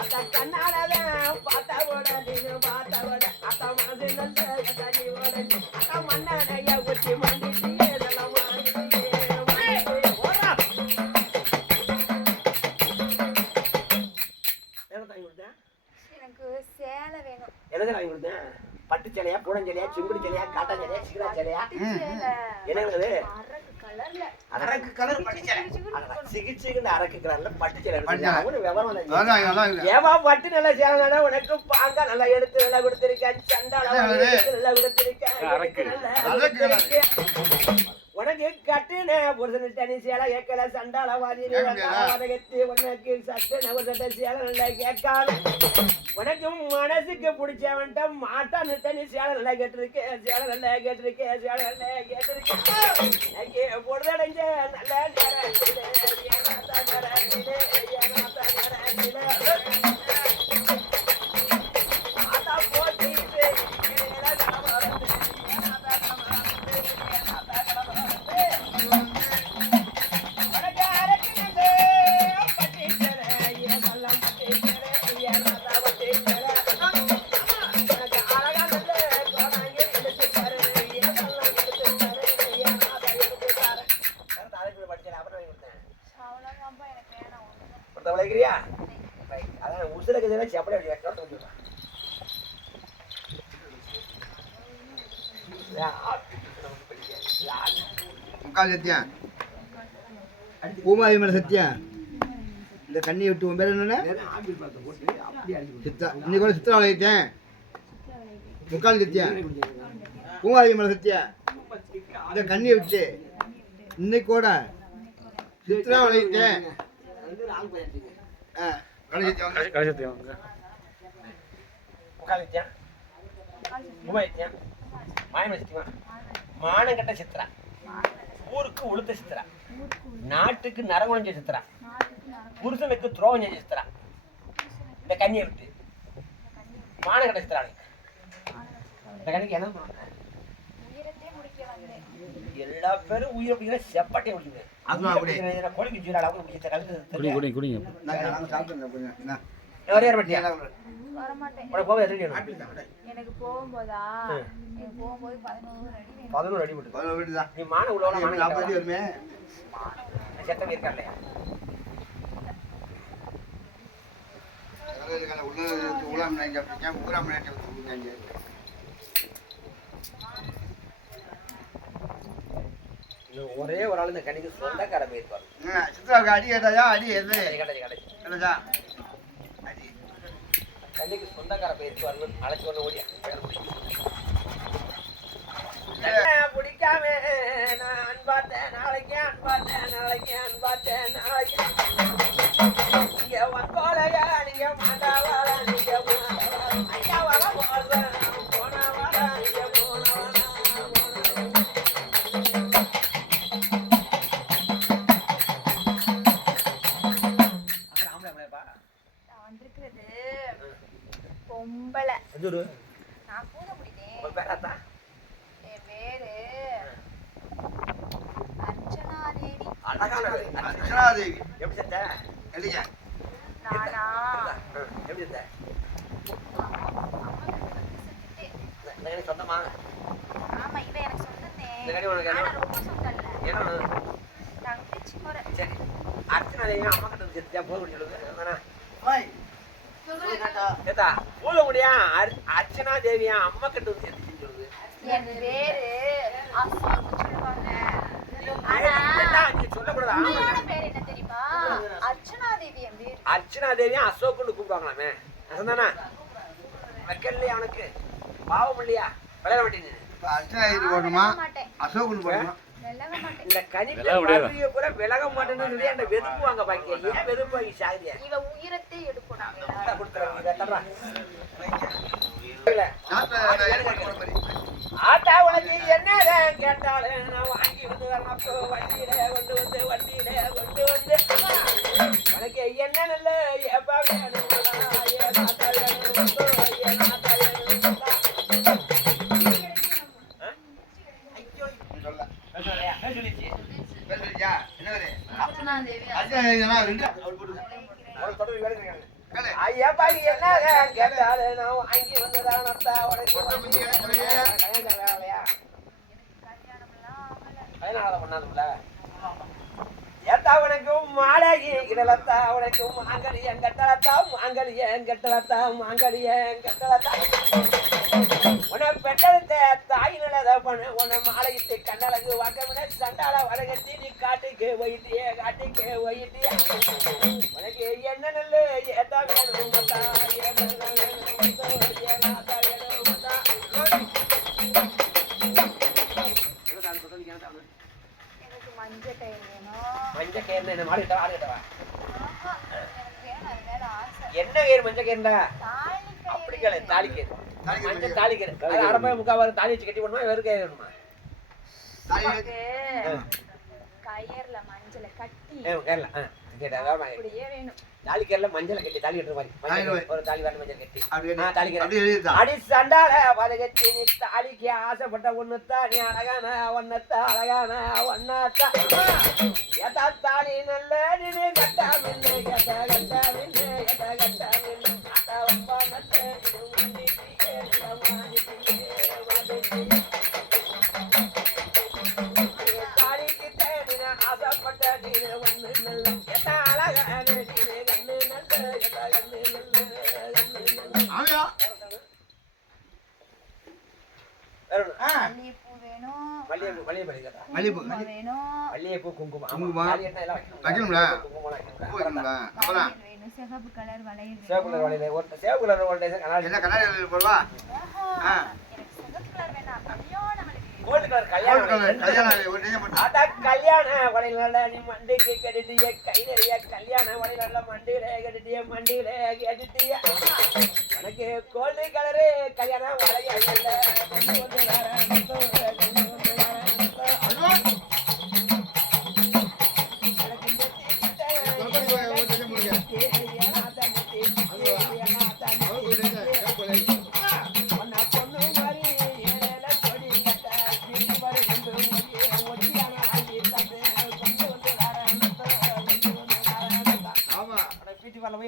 அந்த கண்ணாலதான் பார்த்தவோட நீங்க பார்த்தவோட அத்த மனசு நல்ல கனிவோட அத்த மண்ணனைய குச்சி மாண்டிட்டியே இதெல்லாம் வாங்கிட்டியே ஓடா. என்ன வாங்கி கொடுத்தேன்? எனக்கு சேலை வேணும். என்ன வாங்கி கொடுத்தேன்? பட்டு சேலையா, பூனஞ்சேலையா, சிங்குடி சேலையா, காட்டன் சேலையா, சிகரா சேலையா? சேலை என்னது? அரக்கு கலர்ல அரக்கு கலர் பட்டுச்சேலை. சிகிச்சைக்கு அரக்கு கலர்ல பட்டு சேலை பட்டு. அவனு விவரம் இல்லை. அதான் அதான் இல்ல. ஏவா பட்டு நல்லா சேலை உனக்கு பாங்க நல்லா எடுத்து நல்லா கொடுத்திருக்கேன், சண்டால நல்லா கொடுத்திருக்கேன், அரக்கு. அரக்கு கலர். உனக்கு கட்டுன புருஷனு தனி சேலை கேட்கல, சண்டால வாதி வதகத்தி உனக்கு சட்டுன ஒரு சட்டை சேலை நல்லா கேட்காது. உனக்கு மனசுக்கு பிடிச்சவன்ட்ட மாட்டான்னு தனி சேலை நல்லா கேட்டிருக்கேன், சேலை நல்லா கேட்டிருக்கேன், சேலை நல்லா கேட்டிருக்கேன். எனக்கு பொழுதடைஞ்ச நல்ல நேரத்திலே ஏனாத்தா நேரத்திலே ஏனாத்தா நேரத்திலே ஆத்தா போட்டிட்டு ஏனா தடமறந்து ஏனாத்தா தடமறந்து ஏனாத்தா தடமறந்து உனக்கு அரக்கினே பட்டிச்சலே ஏனெல்லாம் பட்டிச்சலே ஏனாத்தா பட்டிச்சலே உனக்கு அழகா நல்ல கோணாங்க எடுத்து பாரு ஏனெல்லாம் எடுத்து பாரு ஏனாத்தா எடுத்து பாரு. அதுக்கு படிச்சல அப்புறம் வாங்கி கொடுத்தேன். அவ்வளோதான்ப்பா எனக்கு வேணும் ஒன்று. கொடுத்த விளைக்கிறியா? அதான் உசுருக்கு இதை வச்சு அப்படியே அப்படி வைக்கிறோம் கொஞ்சம். முக்கால் சத்தியா பூமாரி மேல சத்தியா இந்த கண்ணி விட்டு உன் பேர் என்னென்ன சித்தா இன்னைக்கு கூட சித்திரா வளையிட்டேன் முக்கால் சத்தியா பூமாரி மேல சத்தியா இந்த கண்ணி விட்டு இன்னைக்கு கூட சித்திரா வளையிட்டேன் கடைசி வாங்க. கடைசி வாங்க. முக்கால் நித்தியம் உப நித்தியம் மாயம நித்தியமா மானங்கட்ட சித்திரா ஊருக்கு உளுத்த சித்திரா நாட்டுக்கு நரகுணஞ்ச சித்திரா புருஷனுக்கு துரோகம் செஞ்ச சித்திரா இந்த கன்னியை விட்டு மானங்கட்ட சித்திரா இந்த கண்ணிக்கு என்ன பண்ணுவாங்க உயிரத்தை முடிக்க வந்தேன். எல்லா பேரும் உயிரை பிடிக்கிற செப்பட்டே முடியுது அதுவும் அப்படி. கோழிக்கு ஜீராடா முடிச்ச குடி கழுத்து குடி குடிங்க. நாங்க சாப்பிட்டுங்க கொஞ்சம். என்ன? ஒரே மாட்டியா வரமாட்டேன். உனக்கு போக எதிர்க்கு எனக்கு போகும்போதா எனக்கு போகும்போது 11 அடி வேணும். 11 அடி விட்டு பதினோரு வீடு தான். நீ மான உள்ளவனா எப்படி 40 அடி வருமே. செத்தவங்க இருக்காங்க உலாம் நாய்ங்க சாப்பிட்டீங்க, ஊராம் நாய்ங்க சாப்பிட்டீங்க. ஒரே ஒரு ஆள் இந்த கணிக்கு சொந்தக்கார போயிருப்பாரு சித்ராவுக்கு அடி கேட்டாயா? அடி எது கிடைச்சி கிடைச்சி கேட்டதா? அடி கண்ணிக்கு சொந்தக்கார போயிருப்பாரு அழைச்சி ஒன்று ஓடியா பிடிக்காம நான் அன்பாத்தேன் நாளைக்கே அன்பாத்தேன் நாளைக்கே அன்பாத்தேன் நாளைக்கு நீங்க வந்தோலையா நீங்க மாட்டாவாரா நீங்க ஐயா வர போனவாரா நீங்க போனவாரா நான் வந்திருக்கிறது பொம்பளை. எந்தூரு நான் கூட முடித்தேன். உங்க பேராத்தா என் பேரு அர்ச்சனா தேவி. அழகான அர்ச்சனாதேவி. எப்படி செத்த எதுங்க? நானா எப்படி செத்த செத்துட்டேன். இந்த கணி சொந்தமா ஆமா இவ எனக்கு சொந்தத்தே. இந்த கணி உனக்கு ஆனா என்ன ரொம்ப சொந்தம் இல்ல. ஏன்னா தங்கச்சி முறை. சரி அர்ச்சனா தேவி அம்மா கிட்ட செத்தியா போக சொல்லுங்க ஓய், ஏதா போல முடியா அர்ச்சனா தேவியா அம்மா கிட்ட வந்து செத்துன்னு சொல்லுது என் பேரு அசோக் சொல்லுவாங்க. ஆனா நீ சொல்லக்கூடாது உண்மையான பேர் என்ன தெரியுமா? அர்ச்சனா தேவி என் பேரு. அர்ச்சனா தேவியா அசோக்குன்னு கூப்பிடுவாங்களாமே அசந்தானா வைக்கலையா அவனுக்கு பாவம் இல்லையா விளையாட மாட்டேங்குது இப்ப அர்ச்சனாதேவி போடணுமா? விலக மாட்டேன். அசோகுன்னு போடணுமா? விலக மாட்டேன். இந்த கணிப்பு விலக முடியாது. வரியை கூட விலக மாட்டேன்னு சொல்லி அந்த வெதுப்புவாங்க பாக்கிய ஏன் வெதுப்பாங்க சாகுதியா இவ உயிரத்தை எடுக்கணும் எல்லாரும். கொடுத்துறாங்க இதை தர்றா நாட்டை ஏற்பாடு போட மாதிரி. ஆட்டா உனக்கு என்னதான் கேட்டாலும் நான் வாங்கி வந்து வரப்போ வண்டியில கொண்டு வந்து உனக்கு என்ன நல்ல ஏப்பா வேணும் ஏ நாட்டா வேணும் ஏ நாட்டா வேணும் நீ சொல்ல. சொல்லிச்சு பேசுறியா? என்ன வேறு? அர்ச்சனா தேவி. அர்ச்சனாதேவினா ரெண்டு. அவர் போடுங்க. தொடர்பு வேலைங்க கேளு. ஐயப்பா என்னதான் கேட்டாலும் நான் வாங்கி வந்துதான் அத்தா உனக்கு கொட்டை குஞ்சு கிடக்குறையே. கல்யாணம் வேலையா கல்யாணம்லாம் ஆகல. கல்யாணம் பண்ணாதுல்ல ஏத்தா உனக்கும் மாலைக்கு கிடலத்தா உனக்கும் மாங்கலியன் கட்டலத்தா உன பெற்றெடுத்த தாய் நிலத பண்ணு உன மாலையிட்டு கண்டலகு வாக்கமிட சண்டால வடகத்தி நீ காட்டுக்கு போயிட்டியே உனக்கு என்ன நல்ல ஏத்தா வேணும் மத்தா, ஏத்தா வேணும் மத்தா, ஏத்தா வேணும் மத்தா. எனக்கு மஞ்சள் கயிறு வேணும். மஞ்ச கயிறு என்ன மாடிட்டா ஆடுகிட்டவா ஆஹா, எனக்கு வேணும், அது மேல ஆசை. என்ன கயிறு மஞ்ச கயிறுடா தாலி அப்படி கயிறு கேளு தாலி கயிறு தாலி கயிறு. மஞ்ச தாலி கயிறு அது அரபாய் முக்காவாறு தாலி வச்சு கட்டி போடணுமா வெறும் கயிறு வேணுமா தாலி எனக்கு கயிறுல மஞ்சளை கட்டி கயிறுல கேட்டா அப்படியே வேணும். தாலி கயிறுல மஞ்சள் கட்டி தாலி கட்டுற மாதிரி மஞ்சள் ஒரு தாலி வேணும் மஞ்சள் கட்டி அப்படி தாலி கயிறு அப்படி எழுதிட்டா. அடி சண்டால வதகத்தி நீ தாலிக்கு ஆசைப்பட்ட ஒண்ணுத்தா நீ அழகான ஒன்னத்தா ஏதா தாலி நல்ல நீ கட்டா மின்னு கட்டா மின்னு ஆட்டா வப்பா நட்ட தாலிக்கு தேடின ஆசைப்பட்ட நீ ஒண்ணு நல்ல எதா அழகான நீ கண்ணு நல்ல எதா கண்ணு நல்ல ஆமையா? மல்லிகைப்பூ வேணும். மல்லிகைப்பூ மல்லிகைப்பூ மல்லிகைப்பூ. குங்குமம் வேணும். மல்லிகைப்பூ குங்குமம் குங்குமம். தாலி கட்டினா எல்லாம் வைக்கணும்ல? குங்குமம் வைக்கணும்ல. பூ வைக்கணும்ல? அப்புறம் வளையல் வேணும். சிகப்பு கலர் வளையல் சிவப்பு கலர் வளையல் சிவப்பு கலர் ஒரு டேசன் கண்ணாடி என்ன கண்ணாடி போடவா? ஆஹா, ஆ. எனக்கு சிகப்பு கலர் வேணாம். கல்யாண மல்லிகை. கோல்டு கலர் கல்யாணம் கல்யாணம் ஒரு டிசைன் போட்டு அட கல்யாண வளையல்ல நீ மண்டைக்கு கட்டிட்டிய கை நிறைய கல்யாண வளையல்ல மண்டையில கட்டிட்டிய மண்டையில கட்டிட்டிய எனக்கு கோல்டு கலரு கல்யாண வளையல்ல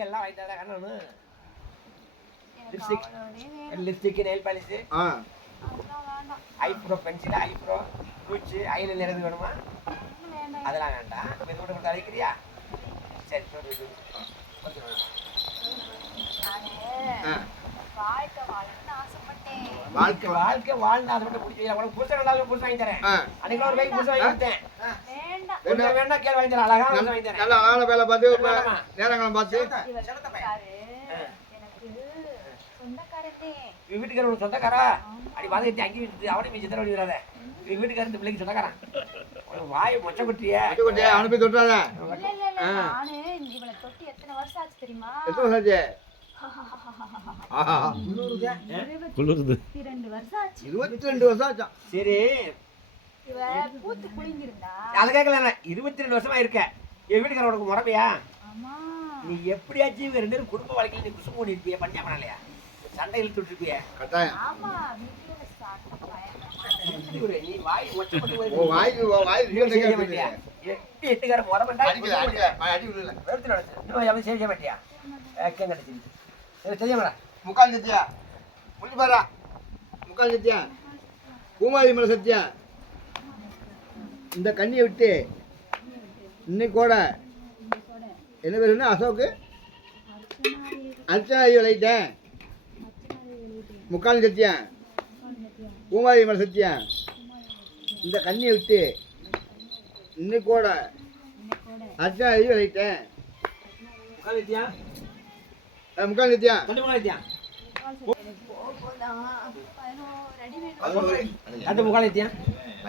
எல்லாம் வாங்கிட்டாடா கண்ணனு lipstick lipstick nail polish eyebrow pencil eyebrow பூச்சி ஐலைனர் எதுவும் வேணுமா அதெல்லாம் வேண்டாம் நம்ம இது மட்டும் அழைக்கிறியா சரி சொல்லு வாழ்க்கை வாழ்க்கை வாழ்ந்து அதை மட்டும் பிடிச்சி உனக்கு புதுசாக நல்லா புதுசு வாங்கி தரேன் அன்னைக்கு ஒரு பைக் புதுசு வாங்கி கொடுத்தேன் வேணா கேள்வி வாங்கி தரேன் அழகா வாங்கி தரேன் நல்லா அழகான வேலை பார்த்து நேரங்களை பார்த்து வீட்டுக்கார ஒரு சொந்தக்காரா அப்படி வாங்கி அங்கி அவனையும் மீச்சு தர வழிகிறாத வீட்டுக்கார இந்த பிள்ளைக்கு சொந்தக்காரன் வாய் மொச்ச குட்டிய அனுப்பி தொட்டாத எத்தனை வருஷம் ஆச்சு தெரியுமா? எத்தனை வருஷம் ஆச்சு? குளிருது 22 வருஷம் ஆச்சு. 22 வருஷம் ஆச்சா? சரி இவ பூத்து குளிங்கிருந்தா அது கேட்கல 22 வருஷமா இருக்க என் வீட்டுக்கார உனக்கு முறமையா? ஆமா. நீ எப்படியாச்சும் இவங்க 2 பேரும் குடும்ப வாழ்க்கையில் நீ குசும்பு பண்ணிருப்பிய பண்ணியா பண்ணலையா சண்டை இழுத்து விட்டுருப்பிய கட்டாயம் ஆமா வீட்டுல ஸ்டார்ட் நீ வாய் மொச்சப்பட்டு ஓ வாய் செய்ய மாட்டியா வீட்டுக்கார முறமண்டா அடி விடல வெறுத்து நடத்து இன்னும் செய்ய மாட்டியா கேங்க கிடைச்சிருக்கு தெரியாமடா முக்கால் சத்தியா புள்ளி பாரா முக்கால் சத்தியா பூமாரி மலை சத்தியா இந்த கண்ணியை விட்டு இன்னைக்கோட என்ன பேர் என்ன அசோக்கு அர்ச்சனா விளையிட்டேன் முக்கால் சத்தியா பூமாரி மலை சத்தியா இந்த கண்ணியை விட்டு இன்னைக்கோட அர்ச்சனா விளையிட்டேன் முக்கால் சத்தியா அந்த முகாலத்தியா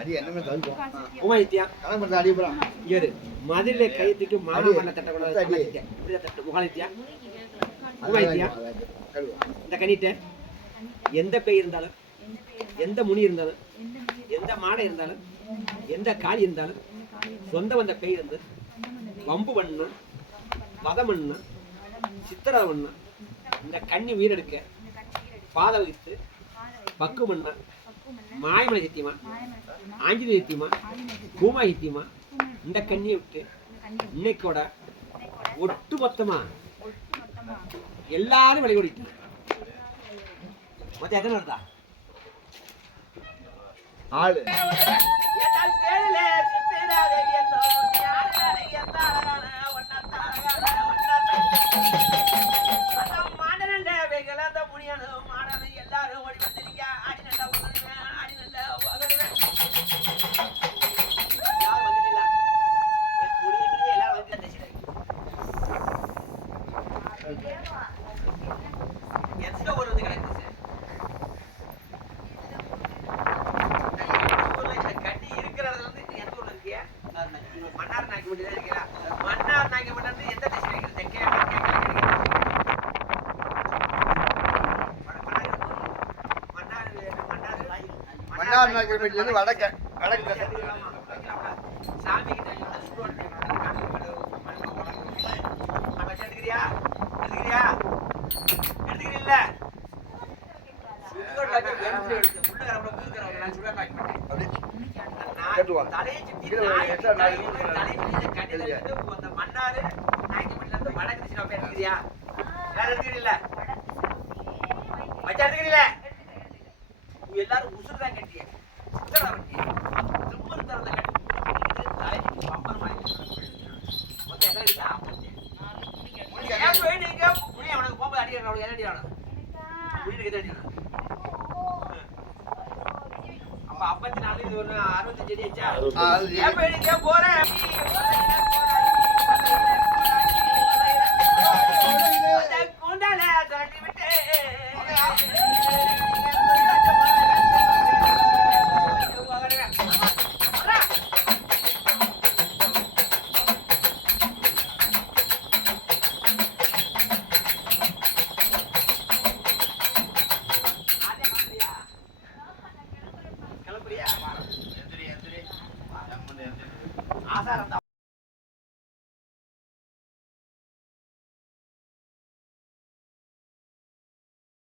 அடி என்னமே தவிப்போம் உமாயித்தியா கணக்கு பண்ணுறது அடி போகலாம் இரு மதுரை கையத்துக்கு மானா பண்ண தட்டக்கூடாது முகாலத்தியா உமாயித்தியா இந்த கணிட்ட எந்த பேய் இருந்தாலும் எந்த முனி இருந்தாலும் எந்த மாடை இருந்தாலும் எந்த காளி இருந்தாலும் சொந்த வந்த பேய் இருந்து வம்பு பண்ணா வதம் பண்ணா சித்திரை பண்ணா இந்த கண்ணி உயிரெடுக்க பாத வகித்து பக்கு பண்ணா மாயமலை சத்தியமா ஆஞ்சநேய சத்தியமா பூமா சத்தியமா இந்த கண்ணியை விட்டு இன்னைக்கோட ஒட்டு மொத்தமா எல்லாரும் வழி கொடுத்து மொத்தம் எத்தனை வருதா ஆளு எல்லாரும் ஓடி வந்துருங்க ஆடி நல்லா ஆடி நல்லா யாரும் வந்துட்டீங்களா எல்லாரும் வந்து எந்த ஊர் வந்து கிடக்குது கட்டி இருக்கிற இடத்துல வந்து எந்த ஊர்ல இருக்கியா மன்னார் நாய்க்கு மட்டும் தான் இருக்கீங்களா மன்னார் நாய்க்கு மட்டும் வந்து எந்த திசையில் இருக்குது தெற்கே மன்னார் நாயக்கர் வடக்க வடக்கு சாமி கிட்ட எடுத்துக்கிறியா எடுத்துக்கிறீல்ல தலையை சுத்தி மன்னாரு நாய்க்கு வடக்கு திசை எடுத்துக்கிறியா யாரும் எடுத்துக்கிறீல்ல மச்சா எடுத்துக்கிறீல்ல எல்லாரும் உசுறுதான் கட்டிய உசுரா கட்டிய திருப்பூர் தரத கட்டி தலைக்கு பம்பர் மாதிரி மொத்தம் எல்லாம் எடுத்து ஆப்பத்தேன் நீங்க புரிய அவனுக்கு போகும்போது அடிக்கிறான் அவனுக்கு என்ன அடிக்கிறான் புரியுது அடிக்கிறான் அப்ப 54 இது ஒரு 65 அடி ஆச்சா ஏன் போறேன்